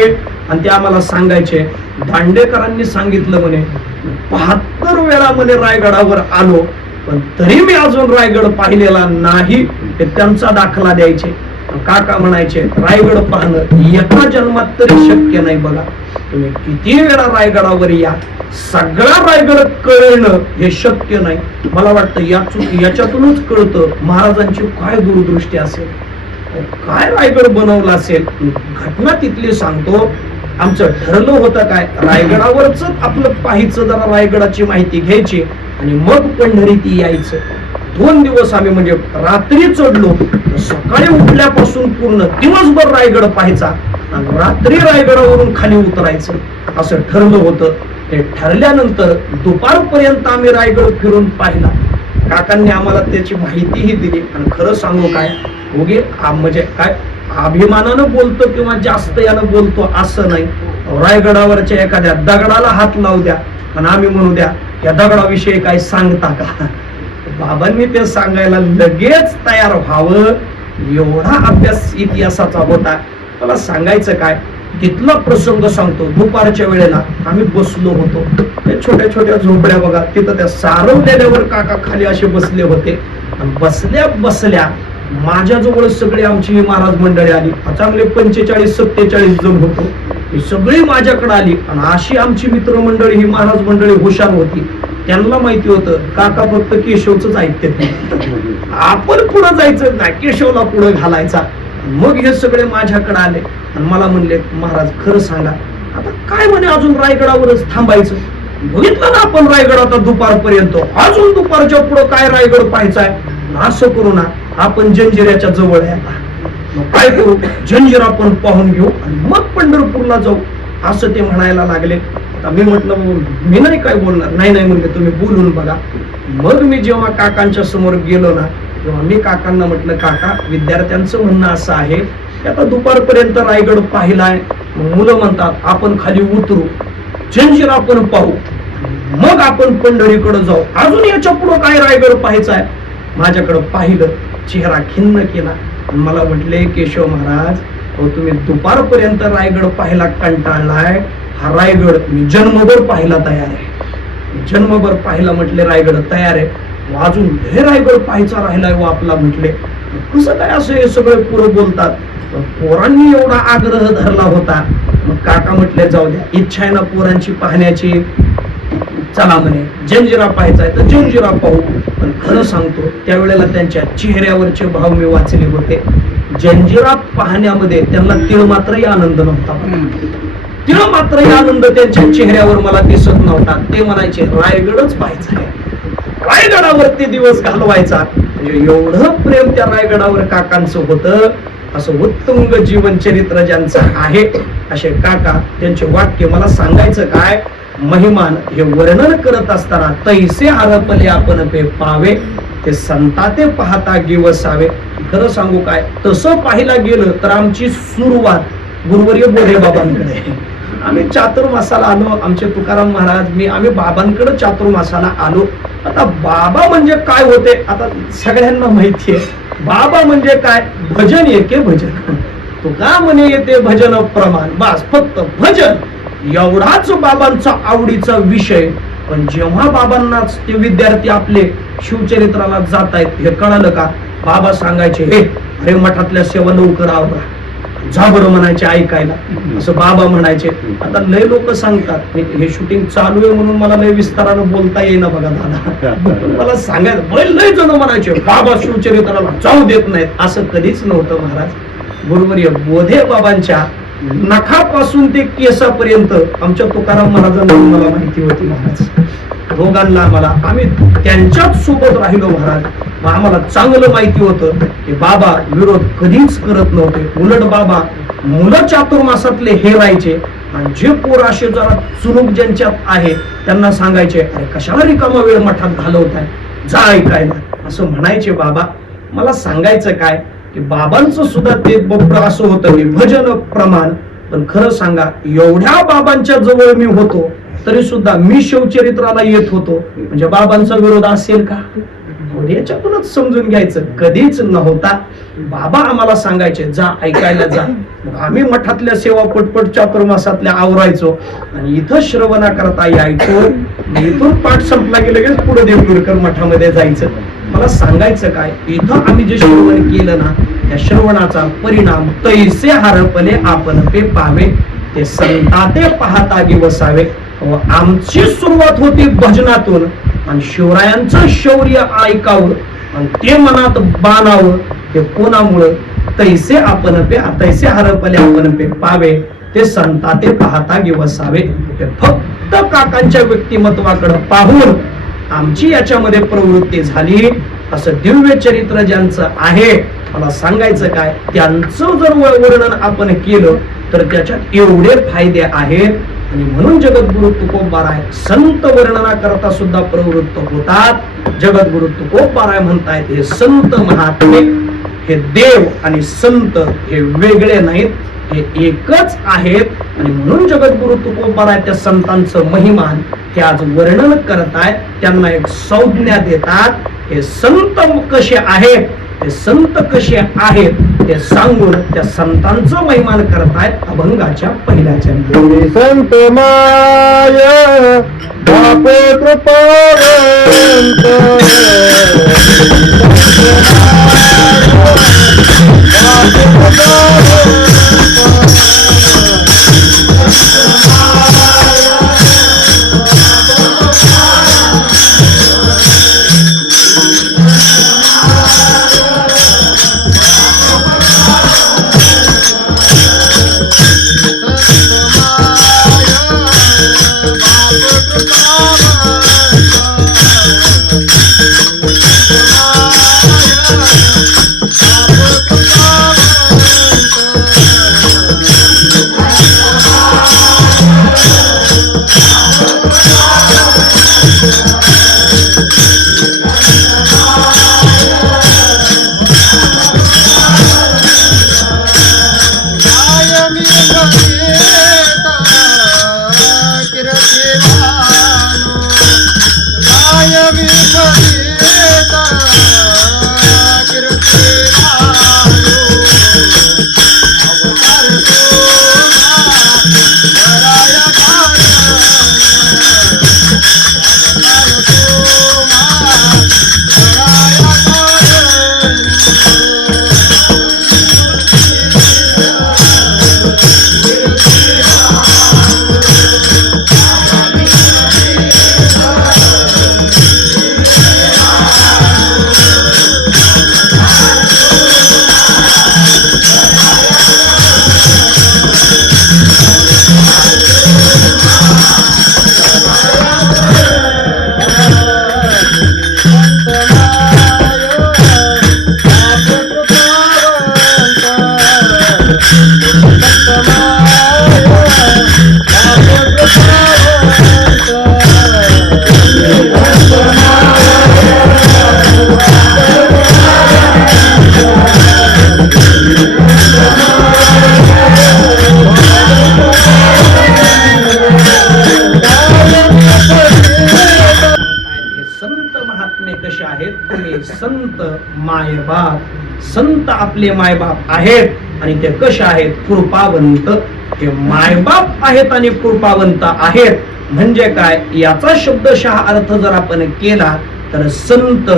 आणि ते आम्हाला सांगायचे, दांडेकरांनी सांगितलं म्हणे 72 वेळा म्हणे रायगडावर आलो पण तरी मी अजून रायगड पाहिलेला नाही, हे त्यांचा दाखला द्यायचे. काका म्हणायचे रायगड पाहणं एका जन्मात तरी शक्य नाही बघा, तुम्ही किती वेळा रायगडावर या, सगळा रायगड कळणं हे शक्य नाही. मला वाटतं याच्यातूनच कळतं महाराजांची काय दूरदृष्टी असेल, काय रायगड बनवला असेल. घटना तिथली सांगतो. आमचं ठरलं होतं काय, रायगडावरच आपलं पाहायचं, जरा रायगडाची माहिती घ्यायची आणि मग पंढरीत यायचं. 2 दिवस आम्ही म्हणजे रात्री चढलो, सकाळी उठल्यापासून पूर्ण दिवसभर रायगड पाहायचा आणि रात्री रायगडावरून खाली उतरायचं असं ठरलं होतं. ते ठरल्यानंतर दुपारपर्यंत आम्ही रायगड फिरून पाहिला. काकांनी आम्हाला त्याची माहितीही दिली. आणि खरं सांगू काय, उगे म्हणजे काय अभिमानानं बोलतो किंवा जास्त यानं बोलतो असं नाही. रायगडावरच्या एखाद्या दगडाला हात लावू द्या आणि आम्ही म्हणू द्या या दगडाविषयी काय सांगता का, बाबांनी ते सांगायला लगेच तयार व्हावं, एवढा अभ्यास इतिहासाचा होता. मला सांगायचं काय, तिथला प्रसंग सांगतो. दुपारच्या वेळेला आम्ही बसलो होतो, छोट्या छोट्या झोपड्या बघा, तिथं त्या सारवलेल्यावर काका खाली असे बसले होते. बसल्या बसल्या माझ्याजवळ सगळे आमची महाराज मंडळी आली. चांगले 45-47 जण होतो. ही सगळी माझ्याकडे आली आणि अशी आमची मित्रमंडळी ही महाराज मंडळी हुशार होती. त्यांना माहिती होतं काका फक्त केशवच ऐकते, आपण पुढे जायचं नाही, केशवला पुढे घालायचा. मग हे सगळे माझ्याकडे आले आणि मला म्हणले महाराज खरं सांगा आता काय म्हणे, अजून रायगडावरच थांबायचं, बघितलं ना आपण रायगड आता दुपारपर्यंत, अजून दुपारच्या पुढे काय रायगड पाहायचाय, असं करू ना आपण जंजिऱ्याच्या जवळ आहे, आता मग काय करू, जंजिरा आपण पाहून घेऊ आणि मग पंढरपूरला जाऊ असं ते म्हणायला लागले. आता मी म्हटलं मी नाही काय बोलणार, नाही नाही म्हणले तुम्ही बोलून बघा. मग मी जेव्हा काकांच्या समोर गेलो ना, तेव्हा मी काकांना म्हटलं काका विद्यार्थ्यांचं म्हणणं असं आहे की आता दुपारपर्यंत रायगड पाहिलाय, मुलं म्हणतात आपण खाली उतरू, जंजिरा आपण पाहू, मग आपण पंढरीकडे जाऊ, अजून याच्या पुढे काय रायगड पाहायचा आहे. माझ्याकडे पाहिलं, चेहरा खिन्न केला, मला म्हटले केशव महाराज तुम्ही दुपारपर्यंत रायगड पाहायला कंटाळलाय, हा रायगड मी जन्मभर पाहायला तयार आहे, जन्मभर पाहायला म्हटले रायगड तयार आहे, अजून हे रायगड पाहायचा राहिलाय व आपला. म्हटले कसं काय असं हे सगळे पोरं बोलतात, पोरांनी एवढा आग्रह धरला होता. मग काका म्हटले जाऊ द्या, इच्छा आहे ना पोरांची पाहण्याची, चला म्हणे जंजिरा पाहायचा आहे तर जंजिरा पाहू. पण खरं सांगतो त्यावेळेला त्यांच्या चेहऱ्यावरचे भाव मी वाचले होते. जंजिरा पाहण्यामध्ये त्यांना तिळ मात्रही आनंद नव्हता, तिळ मात्रही आनंद त्यांच्या चेहऱ्यावर मला दिसत नव्हता. ते म्हणायचे रायगडच पाहायचा आहे, रायगडावरती दिवस घालवायचा. म्हणजे एवढं प्रेम त्या रायगडावर काकांचं होतं. असं उत्तुंग जीवन चरित्र ज्यांचं आहे असे काका, त्यांचे वाक्य मला सांगायचं काय, महिमान हे वर्णन करत असताना तैसे हरपले आपण पे पावे, ते संता ते पाहता गिवसावे. खरं सांगू काय, तसं पाहायला गेलं तर आमची सुरुवात गुरुवर्य बोधे बाबांकडे. आम्ही चातुर्मासाला आलो, आमचे तुकाराम महाराज मी आम्ही बाबांकडे चातुर्मासाला आलो. आता बाबा म्हणजे काय होते आता सगळ्यांना माहितीये. बाबा म्हणजे काय, भजन एके भजन, तुका म्हणे येते भजन प्रमाण, बस फक्त भजन एवढाच बाबांचा आवडीचा विषय. पण जेव्हा बाबांनाच ते विद्यार्थी आपले शिवचरित्राला जात आहेत हे कळालं का, बाबा सांगायचे हे मठातल्या सेवा लवकर आवरा, जा बरं म्हणायचे ऐकायला, असं बाबा म्हणायचे. आता लय लोक सांगतात, हे शूटिंग चालू आहे म्हणून मला लय विस्तारानं बोलता येईना बघा दादा, मला सांगायचं लय जण म्हणायचे बाबा शिवचरित्राला जाऊ देत नाहीत, असं कधीच नव्हतं महाराज. गुरुवर्य बोधे बाबांच्या नखापासून ते केसापर्यंत आमच्या तुकाराम महाराजांना मला माहिती होती महाराज. दोघांना मला आम्ही त्यांच्याच सोबत राहिलो महाराज. आम्हाला चांगलं माहिती होतं की बाबा विरोध कधीच करत नव्हते. उलट बाबा मुलं चातुर्मासातले हे राहायचे आणि जे पोर असे जरा चुनुक ज्यांच्यात आहे त्यांना सांगायचे अरे कशाला रिकामा वेळ मठात घालवताय, जा ऐकायला, असं म्हणायचे बाबा. मला सांगायचं काय की बाबांचं सुद्धा ते बोबडं असं होतं की भजन प्रमाण. पण खरं सांगा एवढ्या बाबांच्या जवळ मी होतो तरी सुद्धा मी शिवचरित्राला येत होतो म्हणजे बाबांचा विरोध असेल का, याच्यातूनच समजून घ्यायचं कधीच नव्हता. बाबा आम्हाला सांगायचे जा ऐकायला जा. आम्ही मठातल्या सेवा पटपट चातुर्मासातल्या आवरायचो आणि इथं श्रवणा करता यायचो. इथून पाठ संपला की लगेच पुढे देवपूरकर मठामध्ये जायचं. मला सांगायचं काय, इथं आम्ही जे श्रवण केलं ना त्या श्रवणाचा परिणाम तैसे हरपले आपण पे पावे, ते संता ते पाहता दिवसावे. व आमची सुरुवात होती भजनातून आणि शिवरायांचं शौर्य ऐकावं आणि ते मनात बाणावं. ते कोणामुळं? तैसे आपण पे, तैसे हरपले आपण पे पावे, ते संता ते पाहता दिवसावे. हे फक्त काकांच्या व्यक्तिमत्वाकडे पाहून आमची याच्यामध्ये प्रवृत्ती झाली. असं दिव्य चरित्र ज्यांचं आहे, मला सांगायचं काय, त्यांचं जर वर्णन आपण केलं तर त्याच्यात एवढे फायदे आहेत. आणि म्हणून जगद्गुरु तुकोबाराय संत वर्णना करता सुद्धा प्रवृत्त होतात. जगद्गुरु तुकोबाराय म्हणतायत हे संत महात्मे, हे देव आणि संत हे वेगळे नाहीत, हे एकच आहेत. आणि म्हणून जगद्गुरु तुकोबाराय त्या संतांचं महिमान ते आज वर्णन करतायत. त्यांना एक संज्ञा देतात. हे संत कसे आहेत, हे संत कसे आहेत ते सांगून त्या संतांचं महिमान करतायत अभंगाच्या पहिल्या चरणात. तुम्ही संत माय बाप कृपावंत, संत मायबाप, संत आपले मायबाप आहेत. आणि ते कसे आहेत? कृपावंत. ते मायबाप आहेत आणि कृपावंत आहेत. म्हणजे काय? याचा शब्दशः अर्थ जर आपण केला तर संत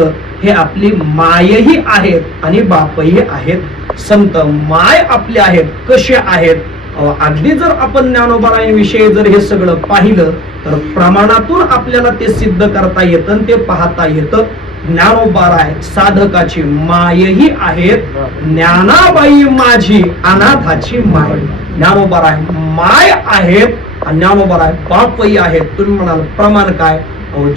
हे आपली मायही आहेत आणि बापही आहेत. संत माय आपले आहेत. कसे आहेत? अगदी जर आपण ज्ञानोबारायांविषयी जर हे सगळं पाहिलं तर प्रमाणातून आपल्याला ते सिद्ध करता येतं, ते पाहता येतं. ज्ञानोबाराय साधकाची मायही आहेत. ज्ञानाबाई माझी अनाथाची माय. ज्ञानोबाराय माय आहेत आणि ज्ञानोबाराय बापही आहेत. तुम्ही म्हणाल प्रमाण काय?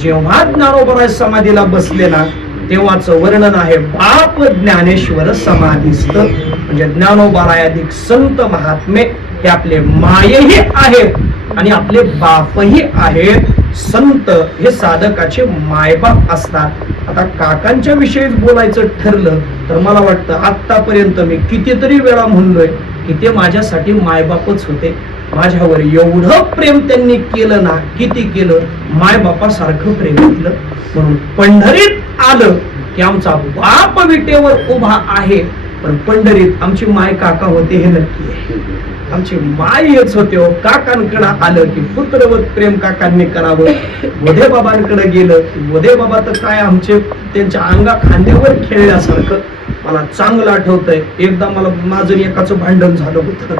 जेव्हा ज्ञानोबाराय समाधीला बसले ना तेव्हाच वर्णन आहे बाप ज्ञानेश्वर समाधीस्थ. म्हणजे ज्ञानोबाराय अधिक संत महात्मे हे आपले मायही आहेत आणि आपले बापही आहेत. संत हे साधकाचे मायबाप असतात. आता काकांच्या विषयी बोलायचं ठरलं तर मला वाटतं आतापर्यंत मी कितीतरी वेळा म्हणलोय की ते माझ्यासाठी मायबापच होते. माझ्यावर एवढं प्रेम त्यांनी केलं ना, किती केलं, मायबापासारखं प्रेम केलं. म्हणून पंढरीत आलं की आमचा बाप विटेवर उभा आहे, पण पंढरीत आमची माय काका होते हे नक्की आहे. आमची माय हेच होते. काकांकडे आलं की पुत्रवत प्रेम काकांनी करावं. वधे बाबांकडे गेलं की वधे बाबा तर काय आमचे त्यांच्या अंगा खांद्यावर खेळल्यासारखं. मला चांगलं आठवतंय, एकदा मला माझं एकाचं भांडण झालं होतं.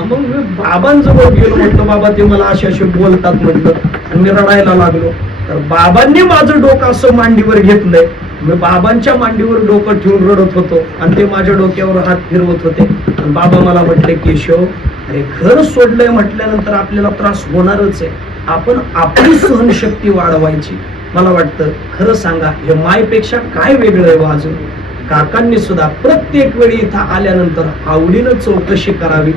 मग मी बाबांजवळ गेलो, म्हटलं बाबा ते मला असे असे बोलतात म्हटलं, आणि मी रडायला लागलो. तर बाबांनी माझं डोकं असं मांडीवर घेतलंय. मी बाबांच्या मांडीवर डोकं ठेवून रडत होतो आणि ते माझ्या डोक्यावर हात फिरवत होते. आणि बाबा मला म्हटले, केशव अरे घर सोडलंय म्हटल्यानंतर आपल्याला त्रास होणारच आहे, आपण आपली सहनशक्ती वाढवायची. मला वाटतं खरं सांगा, हे मायपेक्षा काय वेगळं आहे अजून. काकांनी सुद्धा प्रत्येक वेळी इथं आल्यानंतर आवडीनं चौकशी करावी,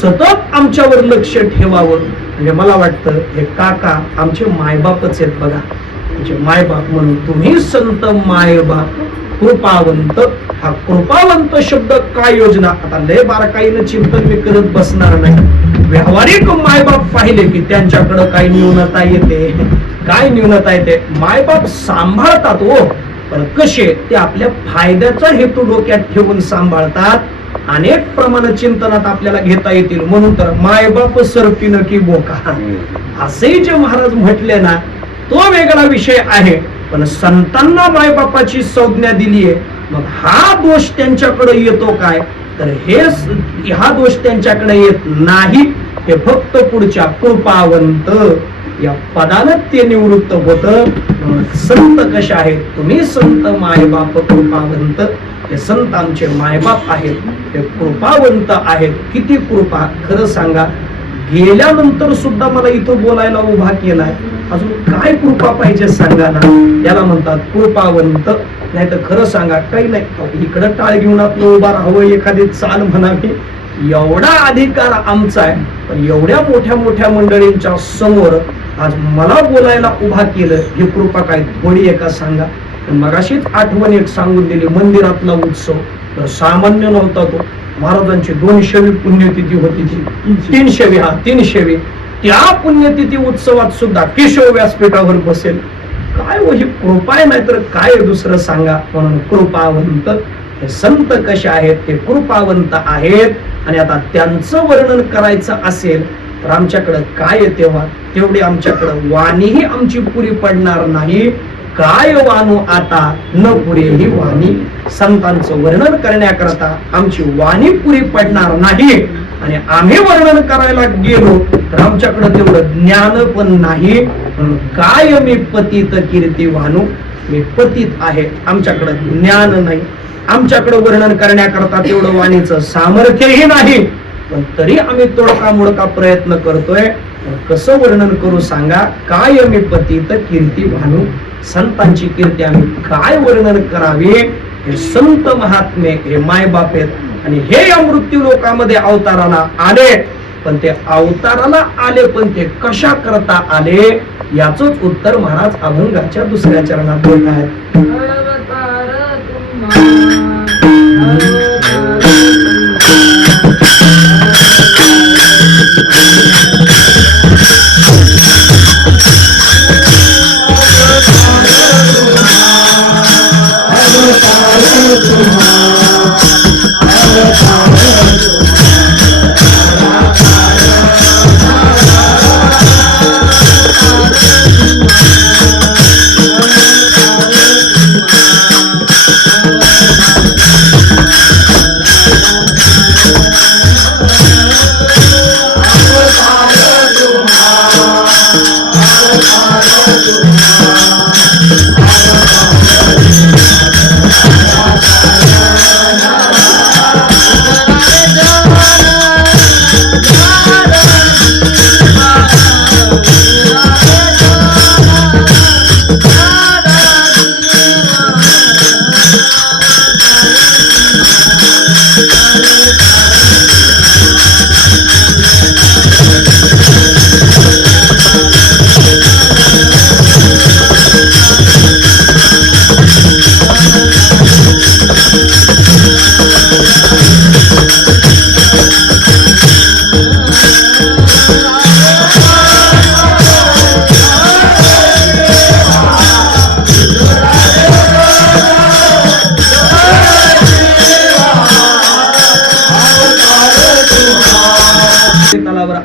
सतत आमच्यावर लक्ष ठेवावं. म्हणजे मला वाटतं हे काका आमचे मायबापच आहेत बघा, म्हणजे मायबाप म्हणून तुम्ही संत मायबाप कृपावंत. हा कृपावंत शब्द काय योजना, आता लय बारकाईनं चिंतन मी करत बसणार नाही. व्यावहारिक मायबाप पाहिले की त्यांच्याकडे काय न्यूनता येते, काय न्यूनता येते. मायबाप सांभाळतात हो, पण कसे ते आपल्या फायद्याचा हेतू डोक्यात ठेवून सांभाळतात. अनेक प्रमाण चिंतनात आपल्याला घेता येतील. म्हणून तर मायबाप सरतीन की बोका असेही जे महाराज म्हटले ना, तो वेगळा विषय आहे. पण संतांना मायबापाची संज्ञा दिली आहे, मग हा दोष त्यांच्याकडे येतो काय, तर हा दोष त्यांच्याकडे येत नाही. हे फक्त पुढच्या कृपावंत या पदानं ते निवृत्त होत. संत कशा आहेत, तुम्ही संत मायबाप कृपावंत. हे संत आमचे मायबाप आहेत, ते कृपावंत आहेत. किती कृपा खरं सांगा, गेल्यानंतर सुद्धा मला इथं बोलायला उभा केलाय, अजून काय कृपा पाहिजे सांगा ना. याला म्हणतात कृपावंत. नाही तर खरं सांगा काही नाही, इकडं टाळ घेऊन आपलं उभा राहावं, एखादी चाल म्हणावी, एवढा अधिकार आमचा आहे. पण एवढ्या मोठ्या मोठ्या मंडळींच्या समोर आज मला बोलायला उभा केलं, ही कृपा काय थोडी आहे का सांगा. मगाशीच आठवण एक सांगून दिली, मंदिरातला उत्सव तर सामान्य नव्हता तो. महाराजांची 200वी पुण्यतिथी होती, ती 300वी, हा 300वी. त्या पुण्यतिथी उत्सवात सुद्धा केशव व्यासपीठावर बसेल. काय ही कृपा आहे, नाही तर काय दुसरं सांगा. म्हणून कृपावंत हे संत कसे आहेत, ते कृपावंत आहेत. आणि आता त्यांचं वर्णन करायचं असेल तर आमच्याकडं काय आहे, तेव्हा तेवढी आमच्याकडं वाणीही आमची पुरी पडणार नाही. काय वाणू आता न पुरे ही वाणी. संतांचं वर्णन करण्याकरता आमची वाणी पुरी पडणार नाही. आणि आम्ही वर्णन करायला गेलो तर आमच्याकडे तेवढं ज्ञान पण नाही. काय मी पतित कीर्ती वाणू, मी पतित आहे, आमच्याकडे ज्ञान नाही, आमच्याकडे वर्णन करण्याकरता तेवढं वाणीचं सामर्थ्यही नाही. पण तरी आम्ही तोडका मोडका प्रयत्न करतोय. कसं वर्णन करू सांगा. काय मी पतित कीर्ती वाणू, संतांची कीर्ती आम्ही काय वर्णन करावे. हे संत महात्मे हे मायबाप आहेत. आणि हे या मृत्यू लोकांमध्ये अवताराला आले. पण ते अवताराला आले, पण ते कशा करता आले, याच उत्तर महाराज अभंगाच्या दुसऱ्या चरणात देत आहेत.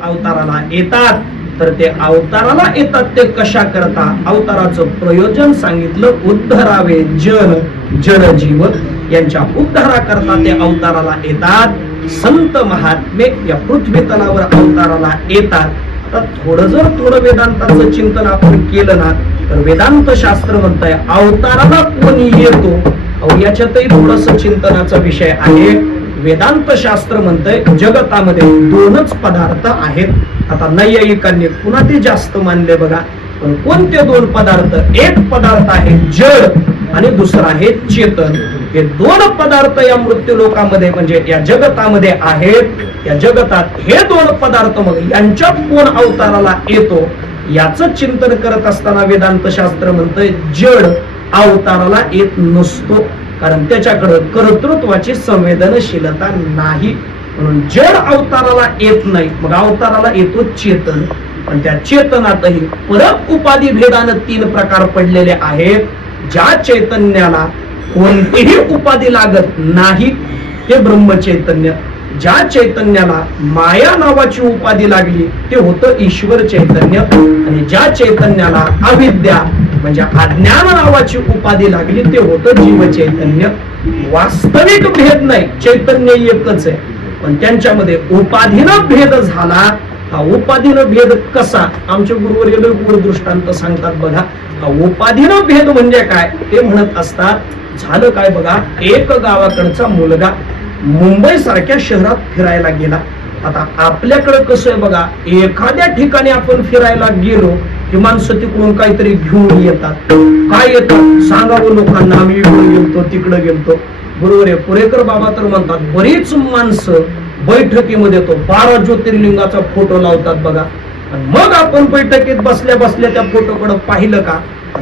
अवताराला येतात. तर ते अवताराला येतात ते कशा करता, अवताराचं प्रयोजन सांगितलं. उद्धरावे जन जन जीव यांच्या उद्धाराकरता ते अवताराला येतात. संत महात्मे या पृथ्वी तलावर अवताराला येतात. आता थोडं वेदांताचं चिंतन आपण केलं ना तर वेदांत शास्त्र म्हणतंय अवताराला कोणी येतो. याच्यातही थोडस चिंतनाचा विषय आहे. वेदांत शास्त्र म्हणतंय जगतामध्ये दोनच पदार्थ आहेत. आता नैयायिकांनी पुन्हा ते जास्त मानले बघा. पण कोणते दोन पदार्थ? एक पदार्थ आहे जड आणि दुसरा आहे चेतन. हे दोन पदार्थ या मृत्यू लोकामध्ये म्हणजे या जगतामध्ये आहेत. या जगतात हे दोन पदार्थ मग यांच्यात कोण अवताराला येतो याचं चिंतन करत असताना वेदांत शास्त्र म्हणतंय जड अवताराला येत नसतो, कारण त्याच्याकडे कर्तृत्वाची संवेदनशीलता नाही. म्हणून जड अवताराला येत नाही, मग अवताराला येतो चेतन. पण त्या चेतनातही परत उपाधी भेदानं 3 प्रकार पडलेले आहेत. ज्या चैतन्याला कोणतीही उपाधी लागत नाही ते ब्रह्मचैतन्य. ज्या चैतन्याला माया नावाची उपाधी लागली ते होतं ईश्वर चैतन्य. आणि ज्या चैतन्याला अविद्या म्हणजे अज्ञान नावाची उपाधी लागली ते होतं जीव चैतन्य. वास्तविक भेद नाही, चैतन्य एकच आहे, पण त्यांच्यामध्ये उपाधीनं भेद झाला. हा उपाधीनं भेद कसा? आमचे गुरुवर्य गुरु दृष्टांत सांगतात बघा. हा उपाधीनं भेद म्हणजे काय ते म्हणत असतात. झालं काय बघा, एक गावाकडचा मुलगा मुंबई सारख्या शहरात फिरायला गेला. आता आपल्याकडे कसं आहे बघा, एखाद्या ठिकाणी आपण फिरायला गेलो की माणसं तिकडून काहीतरी घेऊन येतात. काय येतात सांगावं लोकांना, आम्ही इकडे गेलतो तिकडे गेलतो. बरोबर आहे. पुरेकर बाबा तर म्हणतात बरीच माणसं बैठकीमध्ये तो 12 ज्योतिर्लिंगाचा फोटो लावतात बघा. आणि मग आपण बैठकीत बसल्या बसल्या त्या फोटोकडे पाहिलं का,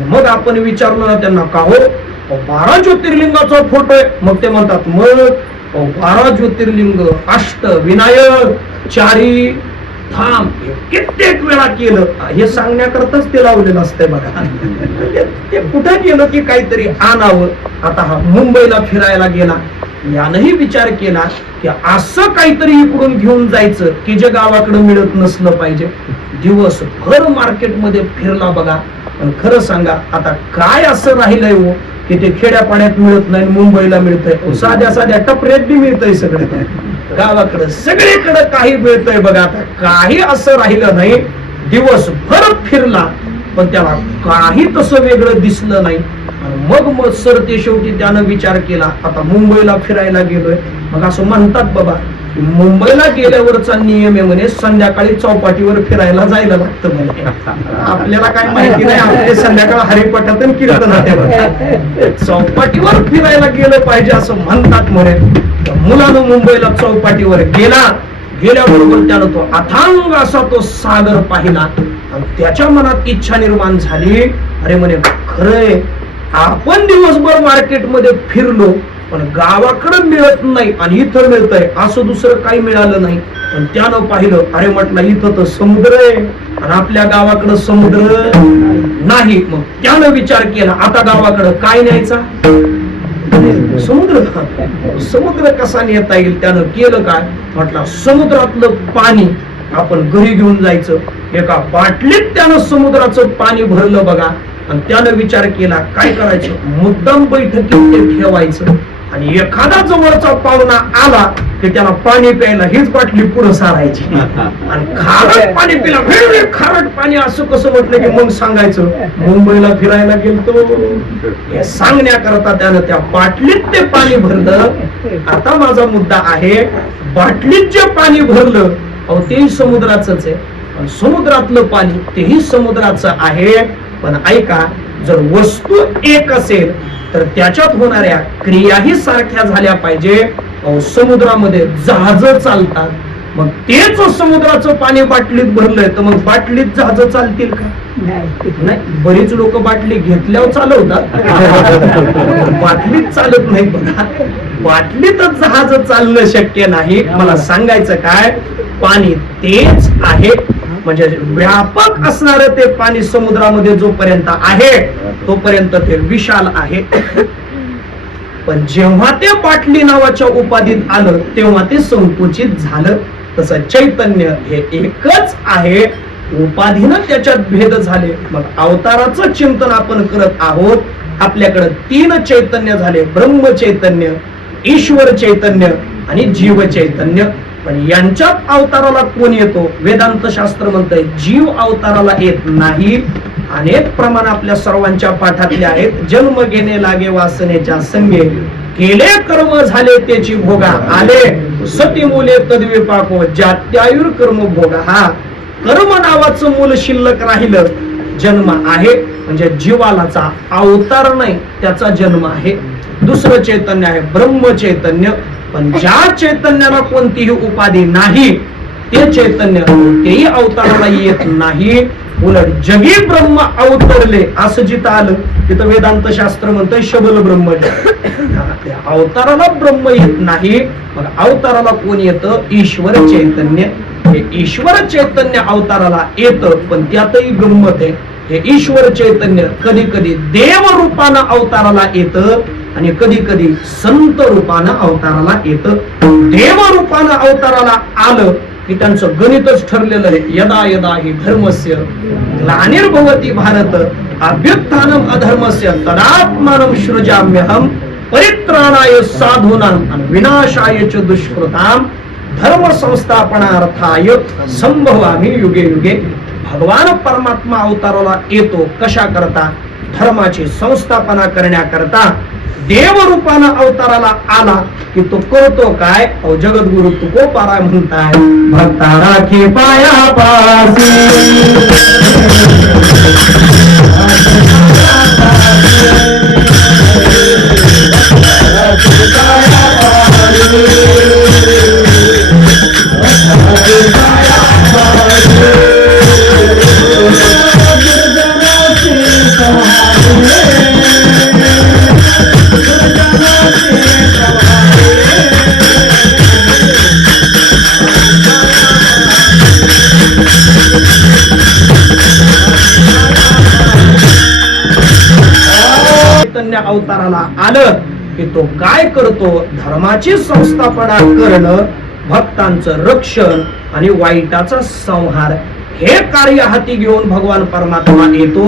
मग आपण विचारलं ना त्यांना का हो 12 ज्योतिर्लिंगाचा फोटो आहे, मग ते म्हणतात मग 12 ज्योतिर्लिंग, अष्ट विनायक, चारी धाम कित्येक वेळा केलं हे सांगण्याकरताच ते लावलेलं असतंय बघा. ते कुठे गेलं की काहीतरी आणावं. आता हा मुंबईला फिरायला गेला, यानंही विचार केला की असं काहीतरी इकडून घेऊन जायचं की जे गावाकडे मिळत नसलं पाहिजे. दिवसभर मार्केटमध्ये फिरला बघा. पण खरं सांगा आता काय असं राहिलंय हो की ते खेड्यापाड्यात मिळत नाही, मुंबईला मिळतंय. साध्या टपऱ्यात बी मिळतंय सगळे. गावाकडे सगळीकडे काही मिळतंय बघा. आता काही असं राहिलं नाही. दिवसभर फिरला पण त्याला काही तसं वेगळं दिसलं नाही. मग सरते शेवटी त्यानं विचार केला आता मुंबईला फिरायला गेलोय. मग असं म्हणतात बाबा मुंबईला गेल्यावरचा नियम आहे म्हणे संध्याकाळी चौपाटीवर फिरायला जायला लागतं म्हणे. आपल्याला काय माहिती नाही, आपले संध्याकाळ हरिपाठात कीर्तनात चौपाटीवर फिरायला गेलं पाहिजे असं म्हणतात म्हणे. मुलानं मुंबईला चौपाटीवर गेल्याबरोबर त्यानं तो अथांग असा तो सागर पाहिला आणि त्याच्या मनात इच्छा निर्माण झाली. अरे म्हणे खरंय आपण दिवसभर मार्केटमध्ये फिरलो पण गावाकडे मिळत नाही आणि इथं मिळतंय, असं दुसरं काही मिळालं नाही. पण त्यानं पाहिलं, अरे म्हटलं इथं तर समुद्र आहे आणि आपल्या गावाकडे समुद्र नाही. मग त्यानं विचार केला आता गावाकडे काय न्यायचा, समुद्र कसा नेता येईल. त्यानं केलं काय, म्हटलं समुद्रातलं पाणी आपण घरी घेऊन जायचं. एका बाटलीत त्यानं समुद्राचं पाणी भरलं बघा. आणि त्यानं विचार केला काय करायचं, मुद्दाम बैठकीत ते ठेवायचं आणि एखादा जवळचा पाहुणा आला की त्याला पाणी प्यायला हीच बाटली पुढे सारायची. आणि खारट पाणी पिला, खारट पाणी असं कसं म्हटलं की मग सांगायचं मुंबईला फिरायला गेलतो. हे सांगण्याकरता त्यानं त्या बाटलीत ते पाणी भरलं. आता माझा मुद्दा आहे, बाटलीत जे पाणी भरलं अहो तेही समुद्राचंच आहे. समुद्रातलं पाणी तेही समुद्राचं आहे. पण ऐका, जर वस्तू एक असेल तर त्याच्यात होणाऱ्या क्रियाही सारख्या झाल्या पाहिजे. समुद्रामध्ये जहाज चालतात, मग तेच समुद्राचं पाणी बाटलीत भरलंय तर मग बाटलीत जहाज चालतील का? नाही. बरीच लोक बाटली घेतल्यावर चालवतात, बाटलीत चालत नाही बघा. बाटलीतच जहाज चालणं शक्य नाही. मला सांगायचं काय, पाणी तेच आहे. म्हणजे व्यापक असणारं ते पाणी समुद्रामध्ये जोपर्यंत आहे तोपर्यंत ते विशाल आहे. पण जेव्हा ते बाटली नावाच्या उपाधीत आलं तेव्हा ते संकुचित झालं. तसं चैतन्य हे एकच आहे, उपाधीनं त्याच्यात भेद झाले. मग अवताराचं चिंतन आपण करत आहोत. आपल्याकडे 3 चैतन्य झाले, ब्रह्म चैतन्य, ईश्वर चैतन्य आणि जीव चैतन्य. पण यांच्यात अवताराला कोण येतो? वेदांत शास्त्र म्हणतंय जीव अवताराला येत नाही. अनेक प्रमाण आपल्या सर्वांच्या पाठातले आहेत. जन्म घेणे लागे वासनेच्या संगे, केले कर्म झाले त्याची भोगा, आले सती मुले तद्विपाको जात्यायुर कर्म भोगा. हा कर्म नावाचं मूल शिल्लक राहिलं, जन्म आहे म्हणजे जीवालाचा अवतार नाही, त्याचा जन्म आहे. दुसरं चैतन्य आहे ब्रह्म चैतन्य. पण ज्या चैतन्याला कोणतीही उपाधी नाही ते चैतन्य तेही अवताराला येत नाही. उलट जगी ब्रह्म अवतरले असं जिथं आलं तिथं वेदांत शास्त्र म्हणतंय शबल ब्रह्म. अवताराला ब्रह्म येत नाही, मग अवताराला कोण येतं? ईश्वर चैतन्य. हे ईश्वर चैतन्य अवताराला येतं, पण त्यातही गंमत आहे. हे ईश्वर चैतन्य कधी कधी देव रूपानं अवताराला येतं आणि कधी कधी संत रूपानं अवताराला येतं. देव रूपानं अवताराला आलं की त्यांचं गणितच ठरलेलं आहे. यदा यदा हि धर्मस्य ग्लानिर्भवति भारत अभ्युत्थानम अधर्मस्य तदात्मानं सृजाम्यहं परित्राणाय साधूनां विनाशाय च दुष्कृतां धर्म संस्थापनार्थाय संभवामि युगे युगे. भगवान परमात्मा अवताराला येतो कशा करता? धर्माची संस्थापना करण्याकरता. देव रूपानं अवताराला आला की तो करतो काय? जगद्गुरु तुकोबाराय म्हणताय, भक्ता राखे पायापासी अवताराला आलं की तो काय करतो? धर्माची संस्थापना करणं, भक्तांचं रक्षण आणि वाईटाचा संहार हे कार्य हाती घेऊन भगवान परमात्मा येतो.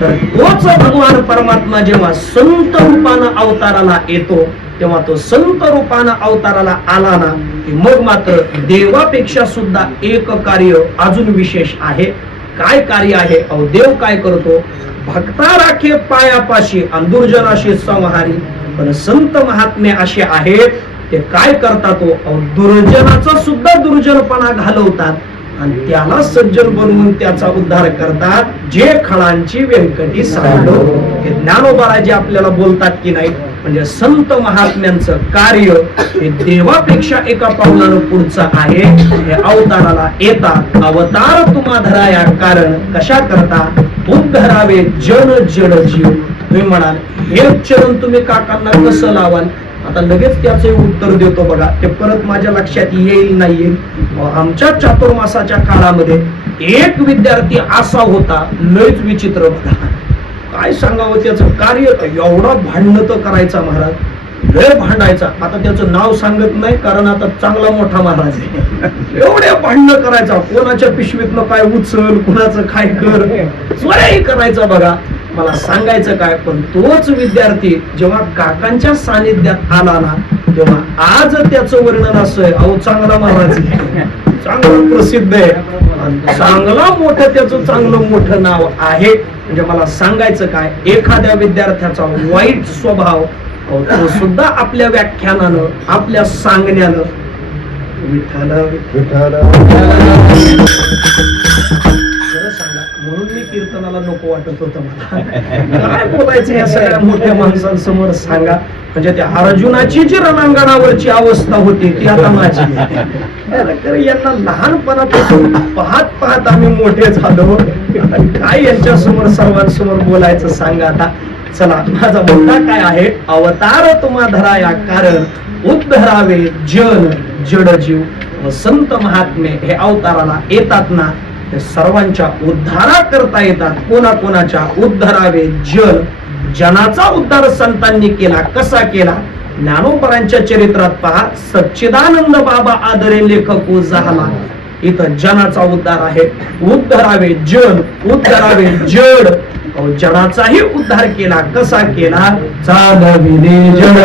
तर तोच भगवान परमात्मा जेव्हा संत रूपानं अवताराला येतो तेव्हा तो संत रूपानं अवताराला आला ना की मग मात्र देवापेक्षा सुद्धा एक कार्य अजून विशेष आहे. काय कार्य आहे? अहो देव काय करतो? भक्ता राखे पायापाशी आणि दुर्जनाशी संहारी. पण संत महात्मे असे आहेत ते काय करतात? दुर्जनाचा सुद्धा दुर्जनपणा घालवतात आणि त्याला सज्जन बनवून त्याचा उद्धार करतात. जे खळांची व्यंकटी साडो. हे ज्ञानोबाराजे आपल्याला बोलतात की नाही, म्हणजे संत महात्म्यांचं कार्य हे देवापेक्षा एका पावलानं पुढचं आहे. हे अवताराला येतात. अवतार तुम्हा धराया कारण कशा करता? उद्धरावे जन जड जीव. तुम्ही म्हणाल हे चरण तुम्ही काकांना कसं लावाल? आता लगेच त्याचे उत्तर देतो बघा. ते परत माझ्या लक्षात येईल नाही येईल. आमच्या चातुर्मासाच्या काळामध्ये एक विद्यार्थी असा होता, लयच विचित्र बघा. काय सांगावं त्याचं कार्य? एवढा भांडण तर करायचा महाराज, लय भांडायचा. आता त्याचं नाव सांगत नाही कारण आता चांगला मोठा महाराज आहे. एवढे भांडण करायचा, कोणाच्या पिशवीतनं काय उचल, कोणाचं काय कर, स्वरही करायचा बघा. मला सांगायचं काय, पण तोच विद्यार्थी जेव्हा काकांच्या सानिध्यात आला ना तेव्हा आज त्याचं वर्णन असं आहे, अहो चांगला महाराज आहे, चांगलं प्रसिद्ध आहे, चांगला मोठं त्याचं चांगलं मोठं नाव आहे. म्हणजे मला सांगायचं काय, एखाद्या विद्यार्थ्याचा वाईट स्वभाव तो सुद्धा आपल्या व्याख्यानानं, आपल्या सांगण्यानं विठ्ठल विठ्ठल सांगा. म्हणून मी कीर्तनाला नको वाटत होतं मला. काय बोलायचं या सगळ्या मोठ्या माणसांसमोर सांगा. म्हणजे त्या अर्जुनाची जी रणांगणावरची अवस्था होती ती आता माझी. यांना लहानपणापासून पाहत पाहत आम्ही मोठे झालो. काय यांच्या समोर सर्वांसमोर बोलायचं सांगा आता. चला, माझा मुद्दा काय आहे? अवतार तुम्हा धराया कारण उद्धरावे जन जड जीव. संत महात्मे हे अवताराला येतात ना, ते सर्वांच्या उद्धारा करता येतात. कोणाकोणाच्या? उद्धरावे जन. जनाचा उद्धार संतांनी केला. कसा केला? ज्ञानोबरांच्या चरित्रात पहा. सच्चिदानंद बाबा आदरे लेखक झाला. इथं जनाचा उद्धार आहे. उद्धरावे जन, उद्धरावे जड. जडाचाही उद्धार केला. कसा केला? चालविले जड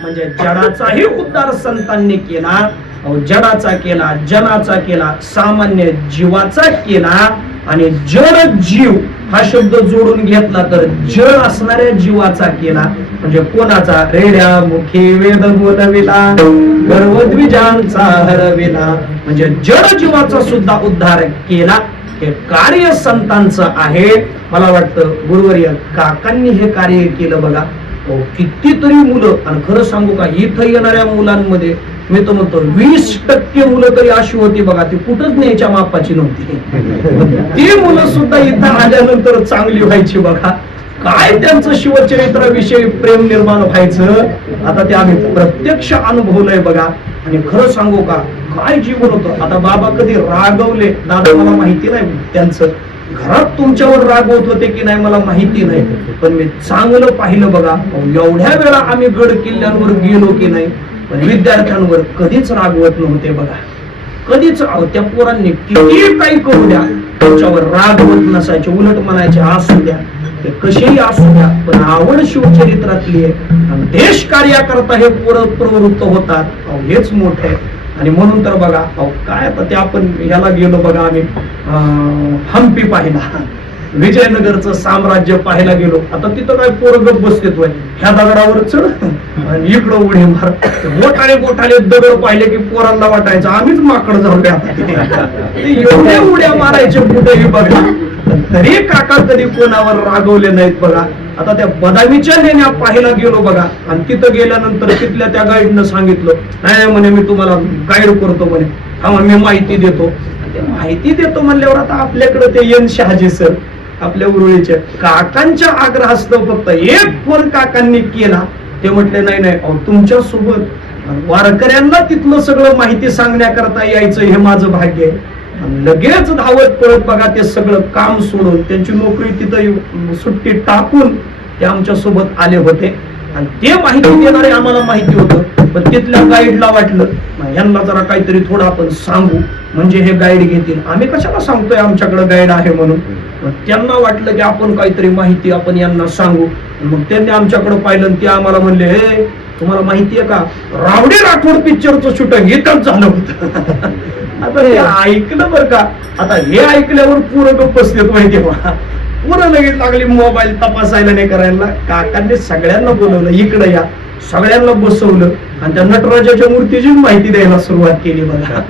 म्हणजे जडाचाही उद्धार संतांनी केला. जडाचा केला, जनाचा केला, सामान्य जीवाचा केला. आणि जड जीव हा शब्द जोडून घेतला तर जड असणाऱ्या जीवाचा केला. म्हणजे कोणाचा? रेड्या मुखी वेद बोलविला, गर्वद्विजांचा हरविला. म्हणजे जड जीवाचा सुद्धा उद्धार केला. हे कार्य संतांचं आहे. मला वाटतं गुरुवर्य काकांनी हे कार्य केलं बघा. कितीतरी मुलं, आणि खरं सांगू का, इथं येणाऱ्या मुलांमध्ये मी तर म्हणतो 20% मुलं तरी अशी होती बघा, ती कुठंच न्यायच्या मापाची नव्हती. ती मुलं सुद्धा इथं आल्यानंतर चांगली व्हायची बघा. काय त्यांचं शिवचरित्राविषयी प्रेम निर्माण व्हायचं, आता ते आम्ही प्रत्यक्ष अनुभवलंय बघा. आणि खरं सांगू का, काय जीवन होतं. आता बाबा कधी रागवले दादा मला माहिती नाही, त्यांचं घरात तुमच्यावर रागवत होते की नाही मला माहिती नाही, पण मी चांगलं पाहिलं बघा. एवढ्या वेळा आम्ही गड किल्ल्यांवर गेलो की नाही, पण विद्यार्थ्यांवर कधीच रागवत नव्हते बघा. कधीच. त्या पोरांनी किती काही करू द्या, तुमच्यावर रागवत नसायचे. उलट म्हणायचे असू द्या, ते कसेही असू द्या, पण आवड शिवचरित्रातली आहे. देश कार्याकरता हे पोरं प्रवृत्त होतात, हेच मोठे आहे. आणि म्हणून तर बघा, काय आता ते आपण ह्याला गेलो बघा, आम्ही हम्पी पाहिला, विजयनगरचं साम्राज्य पाहायला गेलो. आता तिथं काय पोरं गप बसतेत, ह्या दगडावर चढ आणि इकडं उडी मार. मोठाले दगड पाहिले की पोरांना वाटायचं आम्हीच माकड जाऊया. एवढ्या उड्या मारायचे कुठेही बघा, तरी काका कधी कोणावर रागवले नाहीत बघा. आता त्या बदामीच्या लेण्या पाहायला गेलो बघा, आणि तिथं गेल्यानंतर तिथल्या त्या गाईडनं सांगितलं, नाही म्हणे मी तुम्हाला गाईड करतो म्हणे, हा मी माहिती देतो. माहिती देतो म्हणल्यावर आता आपल्याकडे ते एन शहाजी सर आपल्या उरुळीचे काकांच्या आग्रहास्तव फक्त एक फोन काकांनी केला. ते म्हटले नाही तुमच्या सोबत वारकऱ्यांना तिथलं सगळं माहिती सांगण्याकरता यायचं हे माझं भाग्य आहे. लगेच धावत पळत बघा ते सगळं काम सोडून, त्यांची नोकरी तिथं सुट्टी टाकून ते आमच्या सोबत आले होते. आणि ते माहिती देणारे आम्हाला माहिती होतं, पण तिथल्या गाईडला वाटलं यांना जरा काहीतरी थोडं आपण सांगू, म्हणजे हे गाईड घेतील. आम्ही कशाला सांगतोय आमच्याकडे गाईड आहे म्हणून. त्यांना वाटलं की आपण काहीतरी माहिती आपण यांना सांगू. मग त्यांनी आमच्याकडे पाहिलं, ते आम्हाला म्हणले, हे तुम्हाला माहितीये का, रावडी राठोड पिक्चरचं शूटिंग इथंच झालं होतं. आता हे ऐकलं बरं का. आता हे ऐकल्यावर पुरं गप्प बसलेत माहिती बा, पुरं लगेच लागली मोबाईल तपासायला नाही करायला. काकांनी सगळ्यांना बोलवलं, इकडे या, सगळ्यांना बसवलं आणि त्या नटराजाच्या मूर्तीची माहिती द्यायला सुरुवात केली बघा.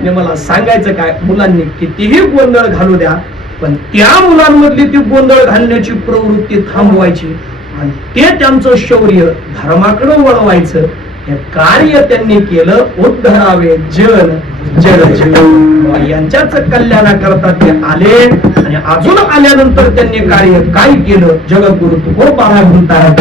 आणि मला सांगायचं काय, मुलांनी कितीही गोंधळ घालू द्या, पण त्या मुलांमधली ती गोंधळ घालण्याची प्रवृत्ती थांबवायची आणि ते त्यांचं शौर्य धर्माकडे वळवायचं. हे कार्य त्यांनी केलं. उद्धरावे जन जड जीवन यांच्याच कल्याणाकरता ते आले. आणि अजून आल्यानंतर त्यांनी कार्य काय केलं, जगद्गुरु तुकोबाराय म्हणतात,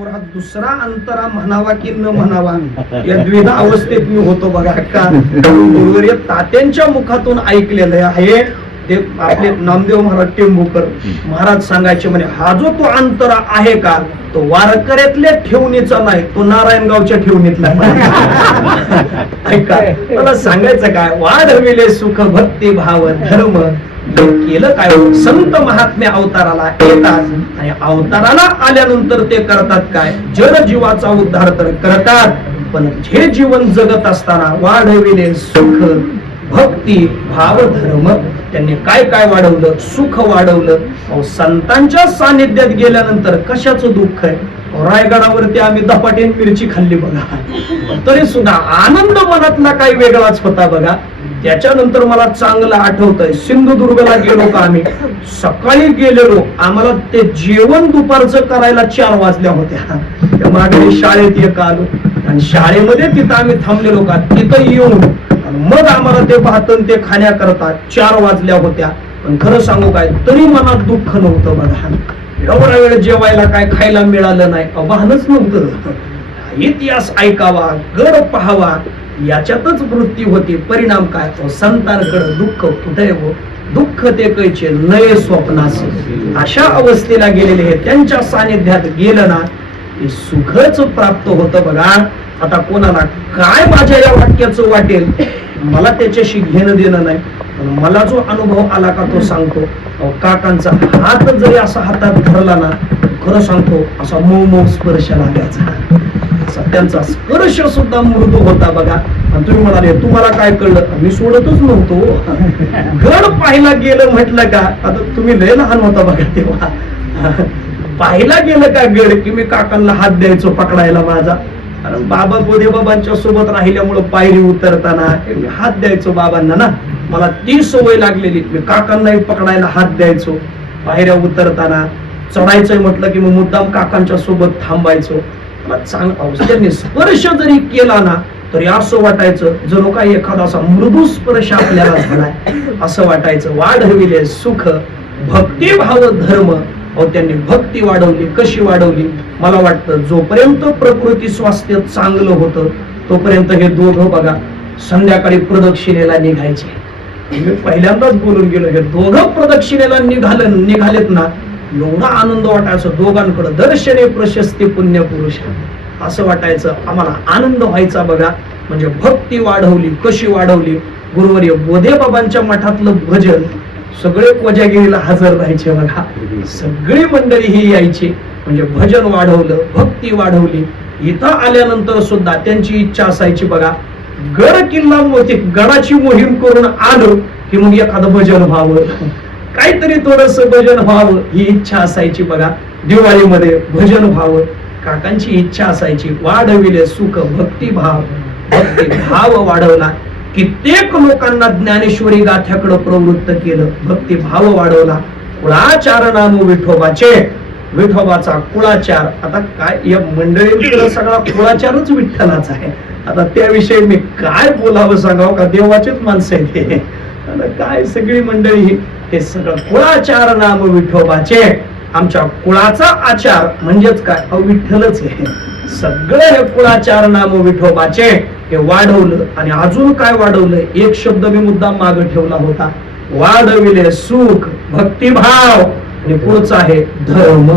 समोर हा दुसरा अंतरा म्हणावा की न म्हणावा या द्विधा अवस्थेत मी होतो बघा. का गुरुवर्य तात्यांच्या मुखातून ऐकलेलं आहे ते आपले नामदेव महाराज टेंभूकर महाराज सांगायचे म्हणे, हा जो तो अंतरा आहे का तो वारकऱ्यातल्या ठेवणीचा नाही, तो नारायणगावच्या ठेवणीतला. ऐका, मला सांगायचं काय, वाढविले सुख भक्ती भाव धर्म. केलं काय, संत महात्मे अवताराला येतात आणि अवताराला आल्यानंतर ते करतात काय, जन जीवाचा उद्धार तर करतात, पण हे जीवन जगत असताना वाढविले सुख भक्ती भाव धर्म. त्यांनी काय काय वाढवलं, सुख वाढवलं. संतांच्या सानिध्यात गेल्यानंतर कशाचं दुःख आहे. रायगडावरती आम्ही धपाटीन मिरची खाल्ली बघा, तरी सुद्धा आनंद मनातला काही वेगळाच होता बघा. त्याच्यानंतर मला चांगलं आठवतंय, सिंधुदुर्गला गेलो का आम्ही, सकाळी गेलेलो, आम्हाला ते जेवण दुपारचं करायला 4 वाजल्या होत्या. त्या मागे शाळेत एक आलो आणि शाळेमध्ये तिथं आम्ही थांबलेलो का, तिथं येऊन मग आम्हाला ते भातन ते खाण्या करता 4 वाजल्या होत्या. पण खरं सांगू काय, तरी मनात दुःख नव्हतं बघा. एवढा वेळ जेवायला काय खायला मिळालं नाही, भानच नव्हतं. इतिहास ऐकावा, गड पाहावा, याच्यातच वृत्ती होती. परिणाम काय, संतांकडे दुःख कुठे हो, दुःख ते कैचे नये स्वप्नास. अशा अवस्थेला गेलेले हे त्यांच्या सानिध्यात गेलं ना, ते सुखच प्राप्त होतं बघा. आता कोणाला काय माझ्या या वाक्याचं वाटेल, मला त्याच्याशी घेणं देणं नाही, पण मला जो अनुभव आला का तो सांगतो. काकांचा हात जरी असा हातात धरला ना, खरं सांगतो असा मऊ मऊ स्पर्श लागायचा. त्यांचा स्पर्श सुद्धा मृदू होता बघा. आणि तुम्ही म्हणाले तुम्हाला काय कळलं, मी सोडतच नव्हतो. गड पाहायला गेलं म्हटलं का, आता तुम्ही लय लहान होता बघा तेव्हा, पाहायला गेलं का गड की मी काकांना हात द्यायचो पकडायला माझा. कारण बाबा बोधे बाबांच्या सोबत राहिल्यामुळं पायरी उतरताना मी हात द्यायचो बाबांना ना, मला ती सवय लागलेली. मी काकांनाही पकडायला हात द्यायचो. पायऱ्या उतरताना चढायचंय म्हटलं की मग मुद्दाम काकांच्या सोबत थांबायचो. त्यांनी स्पर्श जरी केला ना तरी असं वाटायचं जणू काही एखादा असा मृदू स्पर्श आपल्याला झालाय असं वाटायचं. वाढविले सुख भक्ती भाव धर्म. त्यांनी भक्ती वाढवली. कशी वाढवली, मला वाटतं जोपर्यंत प्रकृती स्वास्थ्य चांगलं होतं तोपर्यंत हे दोघं बघा संध्याकाळी प्रदक्षिणेला निघायचे. मी पहिल्यांदाच बोलून गेलो, हे दोघं प्रदक्षिणेला निघालेत ना, एवढा आनंद वाटायचा दोघांकडे. दर्शने प्रशस्ती पुण्य पुरुष असं वाटायचं, आम्हाला आनंद व्हायचा बघा. म्हणजे भक्ती वाढवली. कशी वाढवली, गुरुवर्य बोधे बाबांच्या मठातलं भजन सगळे कोजागिरीला हजर राहायचे बघा. सगळी मंडळी ही यायची. म्हणजे भजन वाढवलं, भक्ती वाढवली. इथं आल्यानंतर सुद्धा त्यांची इच्छा असायची बघा, गड किल्ला मोठी गडाची मोहीम करून आलो की मग एखादं भजन व्हावं, काहीतरी थोडस भजन व्हावं ही इच्छा असायची बघा. दिवाळीमध्ये भजन व्हावं काकांची इच्छा असायची. वाढविले सुख भक्ती भाव वाढवला. कित्येक लोकांना ज्ञानेश्वरी गाथ्याकडे प्रवृत्त केलं. भक्ती भाव वाढवला. कुळाचार नाम विठोबाचे, विठोबाचा कुळाचार. आता काय या मंडळींकडे सगळा कुळाचारच विठ्ठलाचा आहे. आता त्याविषयी मी काय बोलावं सांगावं का, देवाचेच माणसं आहेत ते. काय सगळी मंडळी हे सगळं कुळाचार नाम विठोबाचे. आमच्या कुळाचा आचार म्हणजेच काय, विठ्ठलच आहे. सगळं हे कुळाचार नाम विठोबाचे हे वाढवलं. आणि अजून काय वाढवलं, एक शब्द मी मुद्दाम मागे ठेवला होता, वाढविले सुख भक्तिभाव. आणि पुढचं आहे धर्म.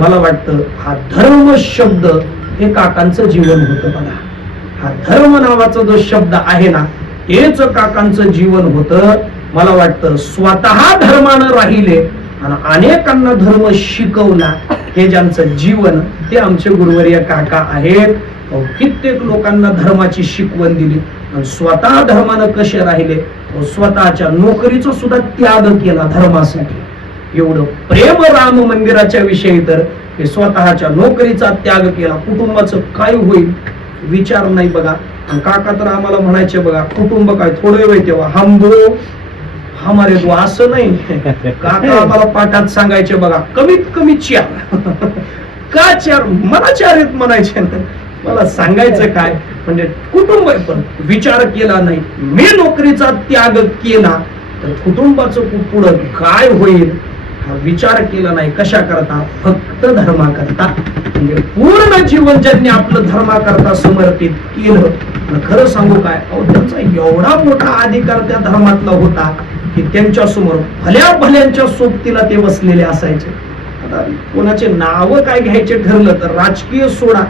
मला वाटतं हा धर्म शब्द हे काकांचं जीवन होतं बघा. हा धर्म नावाचा जो शब्द आहे ना, हेच काकांचं जीवन होतं. मला वाटतं स्वतः धर्मानं राहिले आणि अनेकांना धर्म शिकवला. हे ज्यांचं जीवन ते आमचे गुरुवर्य काका आहेत. कित्येक लोकांना धर्माची शिकवण दिली. आणि स्वतः धर्मानं कसे राहिले, स्वतःच्या नोकरीचा सुद्धा त्याग केला धर्मासाठी. एवढं प्रेम राम मंदिराच्या विषयी तर हे स्वतःच्या नोकरीचा त्याग केला. कुटुंबाचं काय होईल विचार नाही बघा. आणि काका तर आम्हाला म्हणायचे बघा, कुटुंब काय थोडं वेळ तेव्हा हम दो हमारे दो, असं नाही. काका आम्हाला पाठात सांगायचे बघा, कमीत कमी 4 का 4, मला 4 आहेत म्हणायचे. मला सांगायचं काय, म्हणजे कुटुंब पण विचार केला नाही. मी नोकरीचा त्याग केला तर कुटुंबाचं पुढं काय होईल हा विचार केला नाही. कशा करता? फक्त धर्मा करता. म्हणजे पूर्ण जीवन ज्यांनी आपलं धर्मा करता समर्पित केलं. खरं सांगू काय, त्यांचा एवढा मोठा अधिकार त्या धर्मातला होता की त्यांच्या समोर भल्या भल्यांच्या सोबतीला ते बसलेले असायचे. आता कोणाचे नाव काय घ्यायचे ठरलं तर राजकीय सोडा,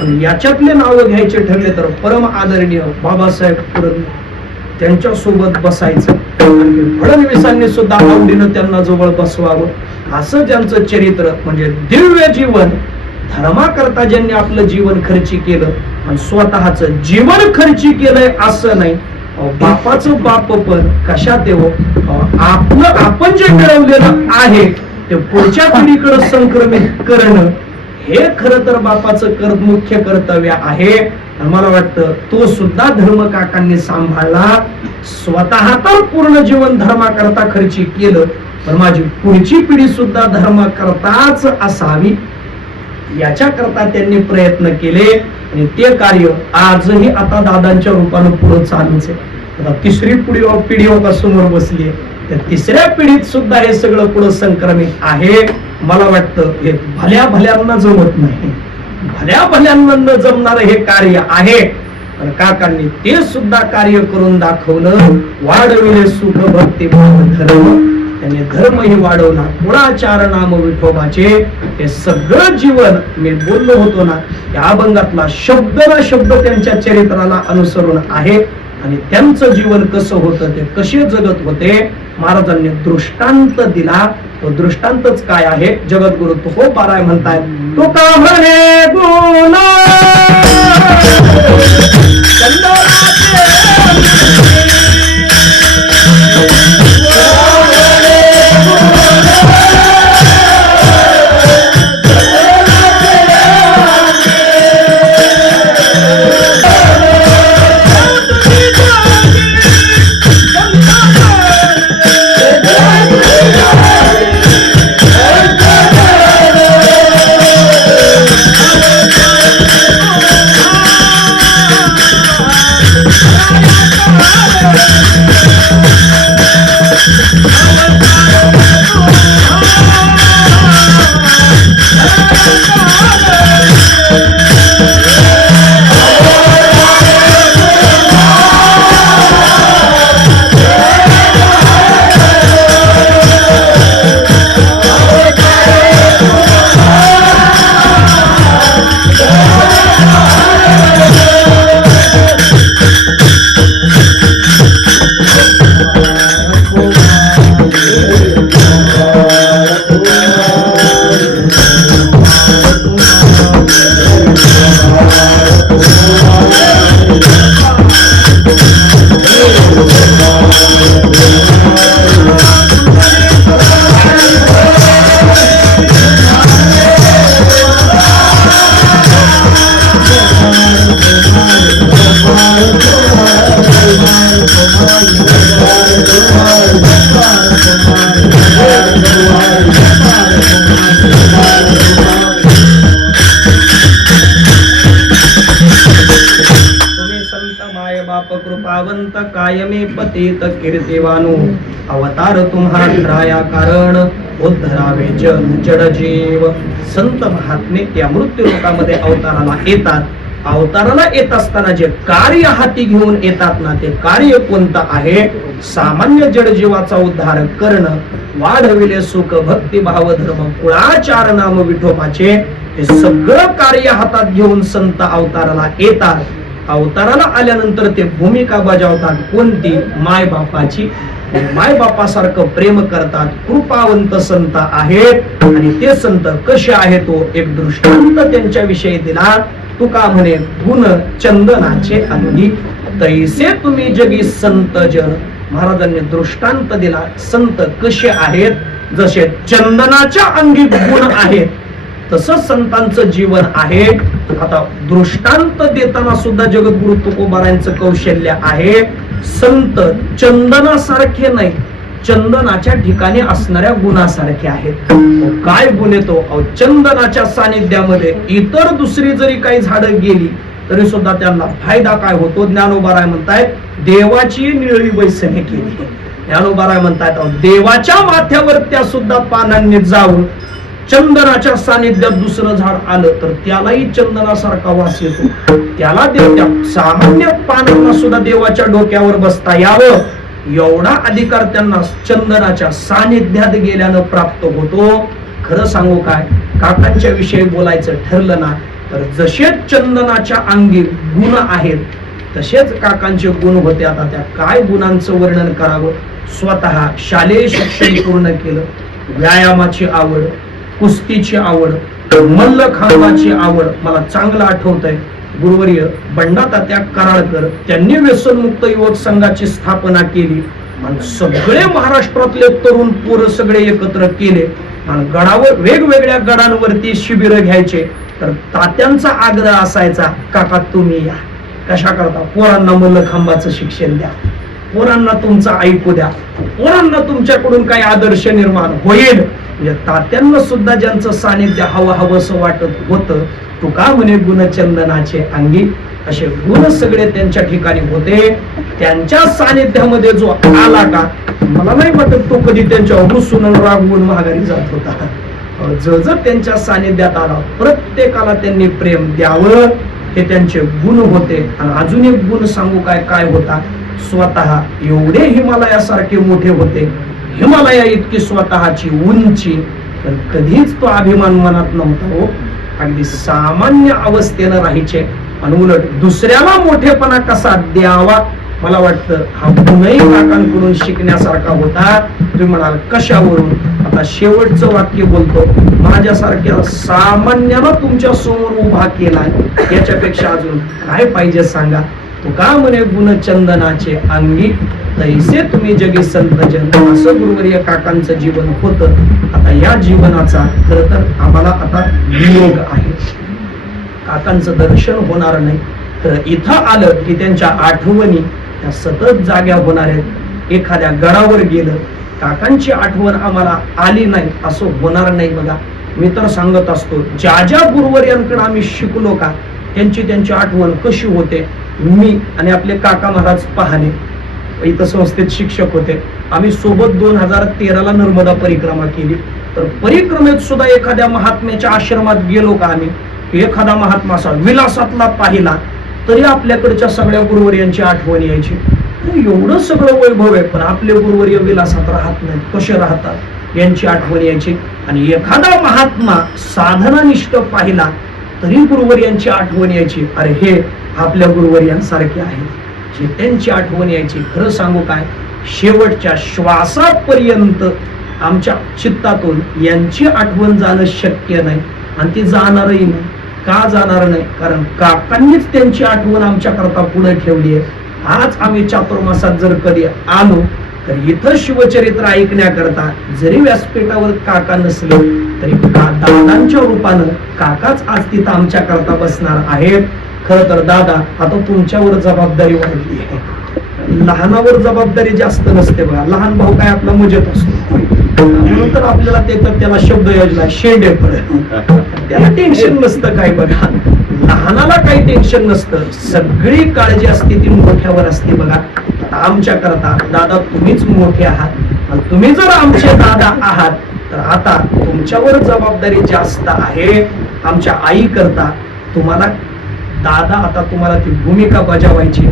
पण याच्यातले नाव घ्यायचे ठरले तर परम आदरणीय बाबासाहेब पुरंदरे त्यांच्या सोबत बसायचं. फडणवीसांनी सुद्धा आवडीनं त्यांना जवळ बसवावं. असं ज्यांचं चरित्र म्हणजे दिव्य जीवन, धर्माकरता ज्यांनी आपलं जीवन खर्ची केलं आणि स्वतःच जीवन खर्ची केलंय असं नाही. बापाचं बाप पण कशात येऊ, आपलं आपण जे मिळवलेलं आहे ते पुढच्या पिढीकडे संक्रमित करणं हे खरं तर बापाचं मुख्य कर्तव्य आहे. मला वाटतं तो सुद्धा धर्म काकांनी सांभाळला. स्वतः तर पूर्ण जीवन धर्माकरता खर्ची केलं, पण माझी पुढची पिढी सुद्धा धर्माकरताच असावी याच्याकरता त्यांनी प्रयत्न केले. आणि ते कार्य आजही आता दादांच्या रूपानं पुढे चालूच आहे. आता तिसरी पिढी समोर बसली, त्या तिसऱ्या पिढीत सुद्धा हे सगळं पुढे संक्रमित आहे. मला वाटतं हे भल्या भल्यांना जमत नाही, भल्या भल्यांना न जमणार हे कार्य आहे. पण काकांनी ते सुद्धा कार्य करून दाखवलं. वाढविले सुख भक्ती धर्म, त्यांनी धर्मही वाढवला. कुळाचार नाम विठोबाचे हे सगळं जीवन मी बोललो होतो ना, या अभंगातला शब्द ना शब्द त्यांच्या चरित्राला अनुसरून आहे. आणि त्यांचं जीवन कसं होतं, ते कसे जगत होते, महाराजांनी दृष्टांत दिला. तो दृष्टांतच काय आहे, जगद्गुरु तुकोबाराय म्हणताय, तो का म्हणे गुण कृपावंत कायमे पतित कीर्तिवानो अवतार तुम्हा धराया कारण उद्धरावे जन जड जीव. संत महात्मे त्या मृत्यू लोकामध्ये अवताराला येतात. अवताराला येत असताना जे कार्य हाती घेऊन येतात ना, ते कार्य कोणतं आहे, सामान्य जडजीवाचा उद्धार करणं. वाढविले सुख भक्ती भाव धर्म कुळाचार नाम विठोबाचे हे सगळं कार्य हातात घेऊन संत अवताराला येतात. अवताराला आल्यानंतर ते भूमिका बजावतात कोणती, माय बापाची. माय बापासारखं प्रेम करतात. कृपावंत संत आहेत. आणि ते संत कसे आहेत तो एक दृष्टांत त्यांच्या विषयी दिला. तुका म्हणे गुण चंदनाचे अंगी तैसे तुम्ही जगी संत जन. महाराजांनी दृष्टांत दिला. संत कसे आहेत, जसे चंदनाच्या अंगी गुण आहेत तसं संतांचं जीवन आहे. आता दृष्टांत देताना सुद्धा जगद्गुरु तुकोबारायांचं कौशल्य आहे. संत चंदनासारखे नाही, चंदनाच्या ठिकाणी असणाऱ्या गुणासारखे आहेत. काय गुण येतो, चंदनाच्या सानिध्यामध्ये इतर दुसरी जरी काही झाडं गेली तरी सुद्धा त्यांना फायदा काय होतो. ज्ञानोबाराय म्हणतायत, देवाची निळी बैसणी केली. ज्ञानोबाराय म्हणतात देवाच्या माथ्यावर त्या सुद्धा पानांनी जाऊन चंदनाच्या सानिध्यात दुसरं झाड आलं तर त्यालाही चंदनासारखा वास येतो. त्याला त्या सामान्य पानांना सुद्धा देवाच्या डोक्यावर बसता यावं एवढा अधिकार त्यांना चंदनाच्या सानिध्यात गेल्यानं प्राप्त होतो. खरं सांगू काय, काकांच्या विषयी बोलायचं ठरलं ना तर जसे चंदनाच्या अंगी गुण आहेत तसेच काकांचे गुण होते. आता त्या काय गुणांचं वर्णन करावं. स्वतः शालेय शिक्षण पूर्ण केलं, व्यायामाची आवड, कुस्तीची आवड, मल्लखांबाची आवड. मला चांगलं आठवतंय गुरुवर्य बंडातात्या कराळकर त्यांनी व्यसनमुक्त युवक संघाची स्थापना केली आणि सगळे महाराष्ट्रातले तरुण पोरं सगळे एकत्र केले आणि गडावर वेगवेगळ्या गडांवरती शिबिर घ्यायचे. तर तात्यांचा आग्रह असायचा, काका तुम्ही या. कशा करता? पोरांना मल्लखांबाचं शिक्षण द्या, पोरांना तुमचं ऐकू द्या, पोरांना तुमच्याकडून काही आदर्श निर्माण होईल. म्हणजे तात्यांना सुद्धा ज्यांचं सानिध्य हवंसं वाटत होतं, तुका म्हणे गुणचंदनाचे अंगी, असे गुण सगळे त्यांच्या ठिकाणी होते. त्यांच्या सानिध्यामध्ये जो आला का, मला नाही वाटत तो कधी त्यांच्या रुसून रागवून माघारी जात होता. जर त्यांच्या सानिध्यात आला प्रत्येकाला त्यांनी प्रेम द्यावं, हे त्यांचे गुण होते. आणि अजून एक गुण सांगू काय होता, स्वतः एवढे हिमालयासारखे मोठे होते, हिमालया इतकी स्वतःची उंची, तर कधीच तो अभिमान मनात नव्हता हो. अगदी सामान्य अवस्थेनं राहायचे आणि उलट दुसऱ्याला मोठेपणा कसा द्यावा, मला वाटतं हा गुणही काकांकडून शिकण्यासारखा होता. तुम्ही म्हणाल कशावरून? आता शेवटचं वाक्य बोलतो, माझ्यासारख्या सामान्याला तुमच्या समोर उभा केलाय, याच्यापेक्षा अजून काय पाहिजे सांगा. तो का म्हणे गुणचंदनाचे अंगी, तैसे तुम्ही जगी संत जन. असं गुरुवर्य काकांचं जीवन होतं. आता या जीवनाचा खरं तर आम्हाला आता वियोग आहे. काकांचं दर्शन होणार नाही तर इथं आलं की त्यांच्या आठवणी त्या सतत जाग्या होणार आहेत. एखाद्या गडावर गेलं, काकांची आठवण आम्हाला आली नाही असं होणार नाही. बघा, मी तर सांगत असतो, ज्या गुरुवर्यांकडे आम्ही शिकलो का त्यांची आठवण कशी होते. मी आणि आपले काका महाराज पहाणे इथं संस्थेत शिक्षक होते. आम्ही सोबत 2013ला नर्मदा परिक्रमा केली. तर परिक्रमेत सुद्धा एखाद्या महात्म्याच्या आश्रमात गेलो का आम्ही, एखादा महात्मा असा विलासातला पाहिला तरी आपल्याकडच्या सगळ्या गुरुवर्यांची आठवण यायची. एवढं सगळं वैभव आहे पण आपले गुरुवर्य विलासात राहत नाहीत, कसे राहतात यांची आठवण यायची. आणि एखादा महात्मा साधनानिष्ठ पाहिला तरी गुरुवर्यांची आठवण यायची, अरे हे आपल्या गुरुवर्यांसारखे आहेत, जे त्यांची आठवण यायची. खरं सांगू काय, शेवटच्या श्वासापर्यंत आमच्या चित्तातून यांची आठवण जाणं शक्य नाही आणि ती जाणारही नाही. का जाणार नाही? कारण काकांनीच त्यांची आठवण आमच्या करता पुढे ठेवली आहे. आज आम्ही चातुर्मासात जर कधी आलो तर इथं शिवचरित्र ऐकण्याकरता जरी व्यासपीठावर काका नसले तरी दादांच्या रूपानं काकाच आज तिथं आमच्या करता बसणार आहेत. खरं तर दादा, आता तुमच्यावर जबाबदारी वाढली आहे. लहानावर जबाबदारी जास्त नसते बघा, लहान भाऊ काय आपला मजेत असतो, म्हणून तर आपल्याला त्याला शब्द योजना शेंडे पडत, त्याला टेन्शन नसतं काय. बघा, लहानाला काही टेन्शन नसतं, सगळी काळजी असते ती मोठ्यावर असते. बघा, आता आमच्या करता दादा तुम्हीच मोठे आहात आणि तुम्ही जर आमचे दादा आहात तर आता तुमच्यावर जबाबदारी जास्त आहे. आमच्या आई करता तुम्हाला दादा, आता तुम्हाला ती भूमिका बजावायची.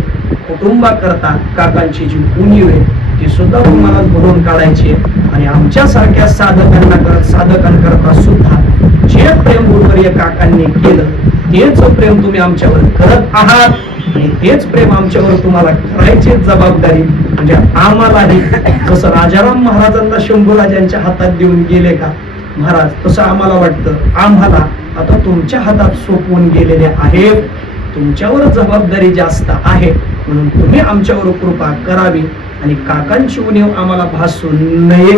कुटुंबाकरता काकांची जी उणीव आहे ती सुद्धा तुम्हाला भरून काढायची आणि आमच्यासारख्या साधकांकरता सुद्धा जे प्रेम गुरुवर्य काकांनी केलं तेच प्रेम तुम्ही आमच्यावर करत आहात आणि तेच प्रेम आमच्यावर तुम्हाला करायची जबाबदारी म्हणजे आम्हालाही. जसं राजाराम महाराजांना शंभूराजांच्या हातात देऊन गेले का महाराज, तसं आम्हाला वाटतं आम्हाला आता तुमच्या हातात सोपवून गेलेले आहे. तुमच्यावर जबाबदारी जास्त आहे म्हणून तुम्ही आमच्यावर कृपा करावी आणि काकांची उणीव आम्हाला भासू नये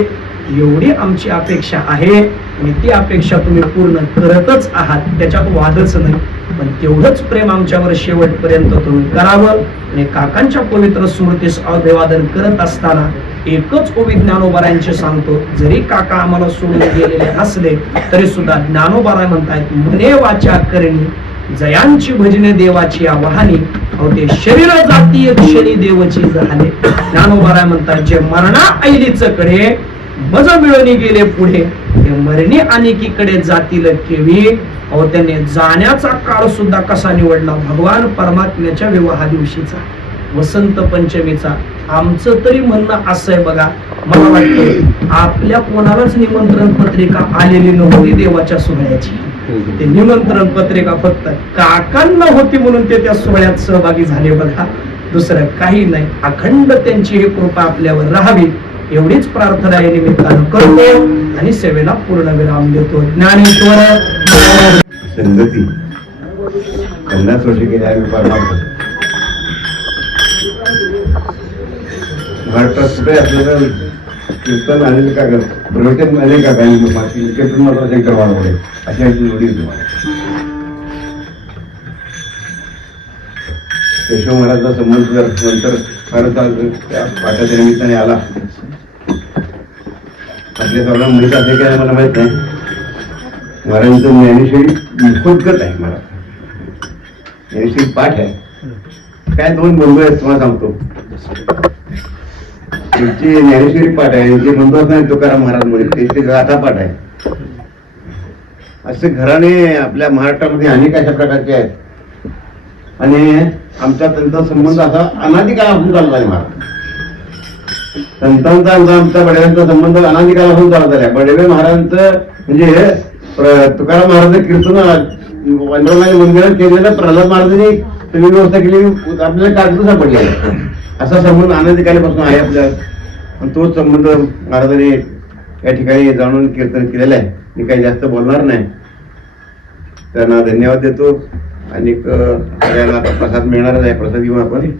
एवढी आमची अपेक्षा आहे आणि ती अपेक्षा तुम्ही पूर्ण करतच आहात, त्याच्यात वादच नाही. पण तेवढंच प्रेम आमच्यावर शेवटपर्यंत तुम्ही करावं. आणि काकांच्या पवित्र स्मृतीस अभिवादन करत असताना एकच ओवी ज्ञानोबारायांचे सांगतो, जरी काका आम्हाला सोडून गेलेले असले तरी सुद्धा ज्ञानोबाराय म्हणतायत, मने वाचा करणी जयांची भजने देवाची आवाहनी, अहो ते शरीर जाती क्षणी देवची झाले. ज्ञानोबाराय म्हणतात, जे मरणा ऐलीच कडे मज मिळवणी गेले पुढे, ते मरणी अनेकीकडे जातील केवी. अहो त्याने जाण्याचा काळ सुद्धा कसा निवडला, भगवान परमात्म्याच्या विवाहा दिवशीचा, वसंत पंचमीचा. आमचं तरी म्हणणं असं आहे बघा, मला वाटतं आपल्या कोणालाच निमंत्रण पत्रिका आलेली नव्हती देवाच्या सोहळ्याची. ते निमंत्रण पत्रिका फक्त काकांना होती म्हणून ते त्या सोहळ्यात सहभागी झाले बघा, दुसरं काही नाही. अखंड त्यांची ही कृपा आपल्यावर राहावी एवढीच प्रार्थना या निमित्तानं करतो आणि सेवेला पूर्ण विराम देतो. ज्ञानेश्वर संगती 50 वर्ष गेले आम्ही परमार्थ महाराष्ट्रात कुठे आपल्याला कीर्तन आलेले का प्रवचन आले का काय कीर्तन मात्र शंकर वाढवले अशा जोडी तुम्हाला केशव महाराजचा संबंध जर नंतर फारच त्या पाठाच्या निमित्ताने आला. आपल्या सर्वांना माहित असेल काय मला माहित नाही, महाराजांचं ज्ञानेश्वरी खुदगत आहे. महाराज ज्ञानेश्वरी पाठ आहे. काय 2 बंधू आहेत तुम्हाला सांगतो. त्यांची ज्ञानेश्वरी पाठ आहे, जे म्हणतो नाही तुकाराम महाराज म्हणून त्यांचे गाथा पाठ आहे. असे घराणे आपल्या महाराष्ट्रामध्ये अनेक अशा प्रकारचे आहेत आणि आमचा त्यांचा संबंध असा अनादिकालापासून चालला आहे. महाराज संतांचा आमचा बडव्यांचा संबंध अनादिकालापासून चालत आला. बडवे महाराजांचं म्हणजे तुकाराम महाराज कीर्तन वंडरलाल मंदिरात केलेलं प्रल्हाद महाराजांनी सगळी व्यवस्था केली, आपल्याला कागद सापडले. असा संबंध अनादिकालापासून आहे आपल्या. तोच संबंध महाराजांनी या ठिकाणी जाणून कीर्तन केलेलं आहे. मी काही जास्त बोलणार नाही. त्यांना धन्यवाद देतो. आणि सगळ्यांना प्रसाद मिळणारच आहे. प्रसाद घेऊन आपण